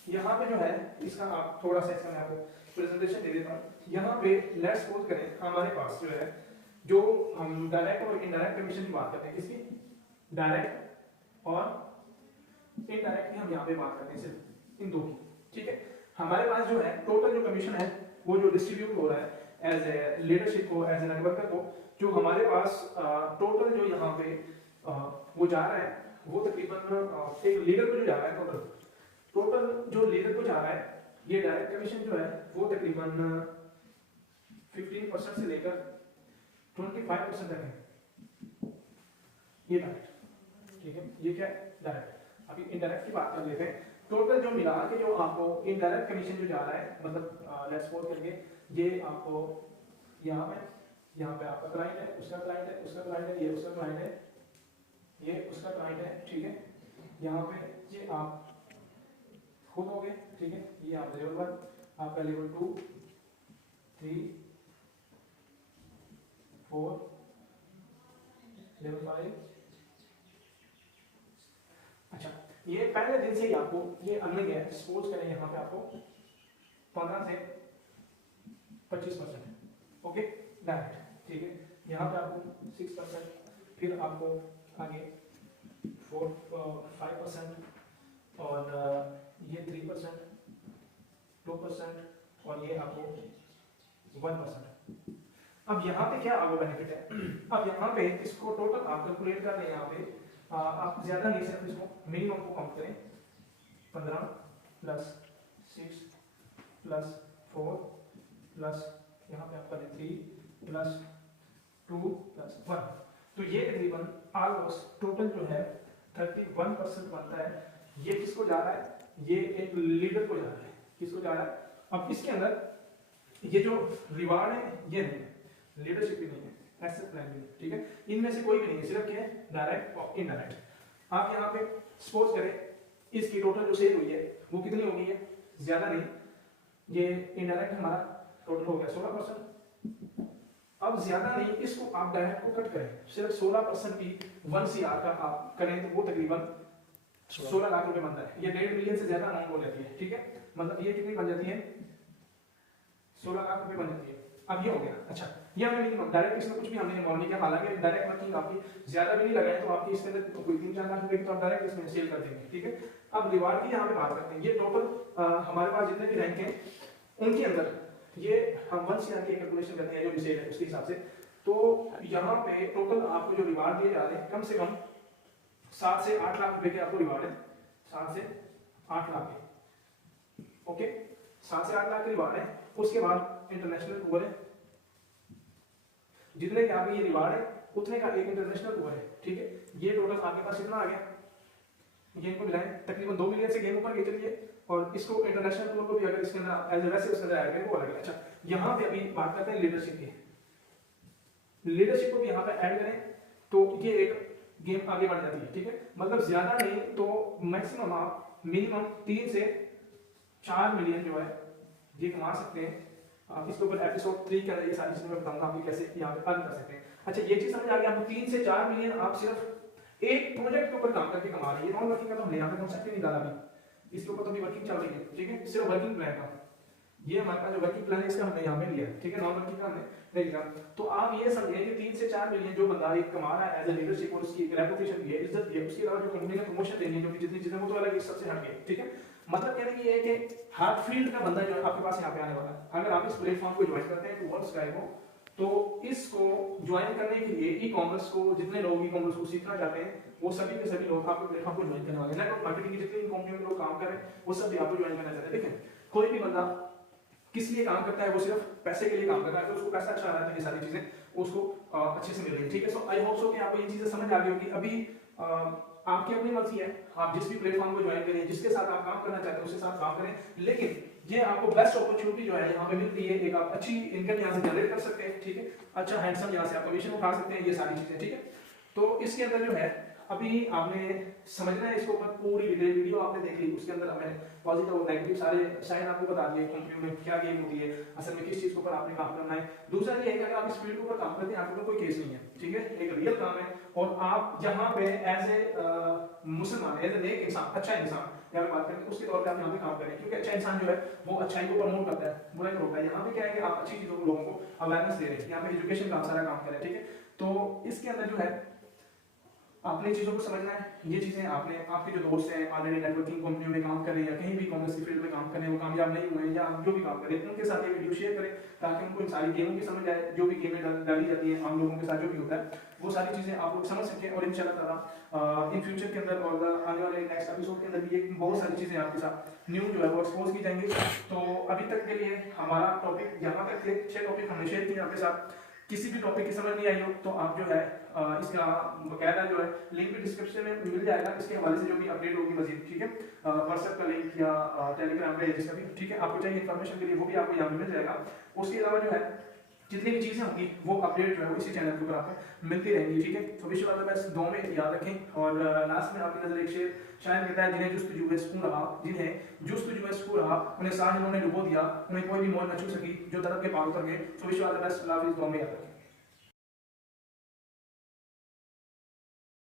यहाँ पे जो है इसका आप थोड़ा सा इसका मैं आपको प्रेजेंटेशन दे देता हूँ। यहाँ पे लेट्स सपोज करें हमारे पास जो है, जो हम डायरेक्ट और इनडायरेक्ट कमीशन की बात करते हैं, किसकी? डायरेक्ट और इनडायरेक्ट की हम यहाँ पे बात करते हैं, सिर्फ इन दो की। ठीक है, हमारे पास जो है टोटल जो कमीशन है वो जो डिस्ट्रीब्यूट हो रहा है एज ए लीडरशिप को, एज ए नेटवर्कर को, जो हमारे पास टोटल जो यहाँ पे वो जा रहा है वो तकरीबन एक लीडर को जो जा रहा है, टोटल जो लीडर को जा रहा है ये डायरेक्ट कमीशन जो है वो तकरीबन 15% से लेकर 25% तक है, ये डायरेक्ट। ठीक है, ये क्या है? डायरेक्ट। अभी इनडायरेक्ट की बात कर लेते हैं। टोटल जो मिला के जो आपको इनडायरेक्ट कमीशन जो जा रहा है, मतलब लेट्स सपोज करके ये आपको यहाँ पे यहाँ पे आपका क्लाइंट है, उसका क्लाइंट है, उसका क्लाइंट है, ये उसका क्लाइंट है, ये उसका क्लाइंट है, ठीक है। यहाँ पे ये आप खुद हो गए, ठीक है। ये आप लेवल 1, आपका लेवल 2, 3, 4, लेवल 5। अच्छा, ये पहले दिन से ही आपको ये अर्निंग है, सपोज करें यहाँ पे आपको 15 से 25%, ओके, डायरेक्ट, ठीक है। यहाँ पे आपको 6%, फिर आपको आगे 5% और ये 3%, 2% और ये आपको 1%। अब यहाँ पे क्या आपको बेनिफिट है, अब यहाँ पे इसको टोटल आप कैलकुलेट कर रहे हैं। यहाँ पे आप ज्यादा नहीं, सिर्फ इसको मिनिमम को काउंट करें। 15 प्लस 6 प्लस 4 प्लस यहाँ पे आपका 3 प्लस 2 प्लस 1, तो ये तकरीबन ऑलमोस्ट टोटल जो है 31% बनता है। ये किसको जा रहा है, ये एक लीडर को जा रहा है। किसको जा रहा है, अब इसके अंदर ये जो रिवार्ड है ये नहीं है, लीडरशिप भी नहीं है, एसेट प्लान भी नहीं, ठीक है। इनमें से कोई भी नहीं है, सिर्फ क्या है, डायरेक्ट और इनडायरेक्ट। आप यहाँ पे सपोज करें इसकी टोटल जो सेल हुई है वो कितनी हो गई है, ज्यादा नहीं, ये इनडायरेक्ट हमारा टोटल हो गया 16%। अब ज्यादा नहीं, इसको आप डायरेक्ट को कट करें, सिर्फ 16% की 1 CR का आप करें तो वो तकरीबन 16 लाख रुपए बनता है। ये 1.5 मिलियन से ज्यादा अमाउंट हो जाती है, ठीक है। मतलब ये कितनी बन जाती है, 16 लाख रुपए बन जाती है। अब ये हो गया। अच्छा, ये हमने मिनिमम, डायरेक्ट इसमें कुछ भी हमने इन्वॉल्व नहीं किया। हालांकि डायरेक्ट वर्किंग आपकी ज्यादा भी नहीं लगाए तो आपकी इसके अंदर कोई 3-4 लाख रुपए की तो आप डायरेक्ट इसमें सेल कर देंगे, ठीक है। अब रिवार्ड की यहाँ पे बात करते हैं। ये टोटल हमारे पास जितने भी रैंक हैं उनके अंदर ये हम 1 CR की कैलकुलेशन करते हैं जो भी सेल है उसके हिसाब से। तो यहाँ पे टोटल आपको जो रिवार्ड दिए जा रहे हैं कम से कम 7 से 8 लाख रुपए के आपको रिवार्ड है, 7 से 8 लाख के, ओके। 7 से 8 लाख के रिवार्ड है। उसके बाद इंटरनेशनल टूर है, जितने के आपके ये रिवार्ड है उतने का एक इंटरनेशनल टूर है, ठीक है। ये टोटल आपके पास कितना आ गया, ये इनको मिलाएं तकरीबन 2 मिलियन से गेम ऊपर गए चलिए, और इसको इंटरनेशनल टूर को भी अगर इसके अंदर एज वैसे उसके अंदर ऐड करें वो अलग है। अच्छा, यहाँ पे अभी बात करते हैं लीडरशिप की। लीडरशिप को भी यहाँ पे ऐड करें तो ये एक गेम आगे बढ़ जाती है, ठीक है। मतलब ज्यादा नहीं तो मैक्सिमम आप मिनिमम 3 से 4 मिलियन जो है ये कमा सकते हैं। आप इसके ऊपर एपिसोड 3 के अंदर ये सारी चीजें मैं बताऊंगा आपको कैसे यहाँ पे अर्न कर सकते हैं। अच्छा, ये चीज समझ आ गई आपको, 3 से 4 मिलियन आप सिर्फ एक प्रोजेक्ट के ऊपर काम करके कमा रहे हैं। ये नॉन वर्किंग का तो हमने यहाँ पे कॉन्सेप्ट ही नहीं डाला अभी, इसके ऊपर तो अभी वर्किंग चल रही है, ठीक है। सिर्फ वर्किंग प्लान का, ये हमारे पास जो वर्किंग प्लान है इसका हमने यहाँ पे लिया, ठीक है। नॉन वर्किंग का हमने नहीं लिया। तो आप ये समझें कि 3 से 4 मिलियन जो बंदा एक कमा रहा है एज ए लीडरशिप, और उसकी रेपुटेशन भी है, इज्जत भी है, उसके अलावा जो कंपनी ने प्रमोशन देनी है, जो कि जितनी चीजें वो तो अलग सबसे हट गई, ठीक है। मतलब कहने की ये है कि हर फील्ड का बंदा जो है आपके पास यहाँ पे आने वाला है। अगर आप इस प्लेटफॉर्म को ज्वाइन करते हैं टू वर्क स्काई को, तो इसको ज्वाइन करने के लिए ई कॉमर्स को, जितने लोग ई कॉमर्स को सीखना चाहते हैं वो सभी के सभी लोग आपके प्लेटफॉर्म को ज्वाइन करने वाले हैं। नेटवर्क मार्केटिंग की जितनी कंपनियों में लोग काम कर रहे हैं वो सब भी आपको ज्वाइन करना चाहते हैं। देखें, कोई भी बंदा किस लिए काम करता है, वो सिर्फ पैसे के लिए काम करता है, तो उसको पैसा अच्छा आ रहा है तो ये सारी चीजें उसको अच्छे से मिल रही है, ठीक है। सो आई होप सो कि आपको ये चीजें समझ आ गई होगी। अभी आपकी अपनी मर्जी है, आप जिस भी प्लेटफॉर्म को ज्वाइन करें, जिसके साथ आप काम करना चाहते हैं उसके साथ काम करें, लेकिन ये आपको बेस्ट अपॉर्चुनिटी जो है यहाँ पे मिलती है। एक आप अच्छी इनकम यहाँ से जनरेट कर सकते हैं, ठीक है। अच्छा हैंडसम यहाँ से आप कमीशन उठा सकते हैं, ये सारी चीजें, ठीक है। तो इसके अंदर जो है अभी आपने समझना है इसके ऊपर पूरी डिटेल वीडियो आपने देख ली, उसके अंदर हमें पॉजिटिव और नेगेटिव सारे साइन आपको बता दिए, कंपनी में क्या गेम होती है, असल में किस चीज के ऊपर आपने काम करना है। दूसरा ये है कि अगर आप इस फील्ड के ऊपर काम करते हैं आपके ऊपर कोई केस नहीं है, ठीक है। एक रियल काम है और आप यहाँ पे एज ए मुसलमान, एज ए नेक इंसान, अच्छा इंसान यहाँ पे बात करें उसके तौर पे आप यहाँ पे काम करें, क्योंकि अच्छा इंसान जो है वो अच्छाई को प्रमोट करता है, बुराई को रोकता है। यहाँ पे क्या है कि आप अच्छी चीजों को लोगों को अवेयरनेस दे रहे हैं, यहाँ पे एजुकेशन का सारा काम करें, ठीक है। तो इसके अंदर जो है आपने चीजों को समझना है। ये चीजें आपने, आपके जो दोस्त हैं ऑलरेडी नेटवर्किंग कंपनियों में काम कर रहे हैं या कहीं भी कॉमर्स की फील्ड में काम कर रहे हैं, वो कामयाब नहीं हुए हैं या जो भी काम कर रहे हैं, उनके साथ ये वीडियो शेयर करें ताकि उनको इन सारी गेमों की समझ आए, जो भी गेमें डाली जाती हैं आम लोगों के साथ जो भी होता है वो सारी चीजें आप लोग समझ सकें। और इंशाल्लाह ताला इन फ्यूचर के अंदर और आने वाले नेक्स्ट एपिसोड के अंदर भी एक बहुत सारी चीजें आपके साथ न्यू जो है वो एक्सपोज की जाएंगी। तो अभी तक के लिए हमारा टॉपिक यहाँ तक थे, 6 टॉपिक हमने शेयर किए आपके साथ। किसी भी टॉपिक की समझ नहीं आई हो तो आप जो है इसका बकायदा जो है लिंक भी डिस्क्रिप्शन में मिल जाएगा, इसके हवाले से जो भी अपडेट होगी मजीद, ठीक है। व्हाट्सएप का लिंक या टेलीग्राम का जिसका भी, ठीक है, आपको चाहिए इन्फॉर्मेशन के लिए वो भी आपको यहाँ पे मिल जाएगा। उसके अलावा जो है जितनी भी चीज़ें होंगी वो अपडेट जो है वो इसी चैनल के ऊपर आपको मिलती रहेंगी, ठीक है। तो विश वाला बस दो में याद रखें। और लास्ट में आपकी नजर एक शेर शायर कहता है, जिन्हें जुस्तजू है सुकून रहा, जिन्हें जुस्तजू है सुकून रहा, उन्हें साहिलों ने डुबो दिया, उन्हें कोई भी मौज न छू सकी जो तरफ के पार उतर गए। तो विश वाला बस दो में याद रखें।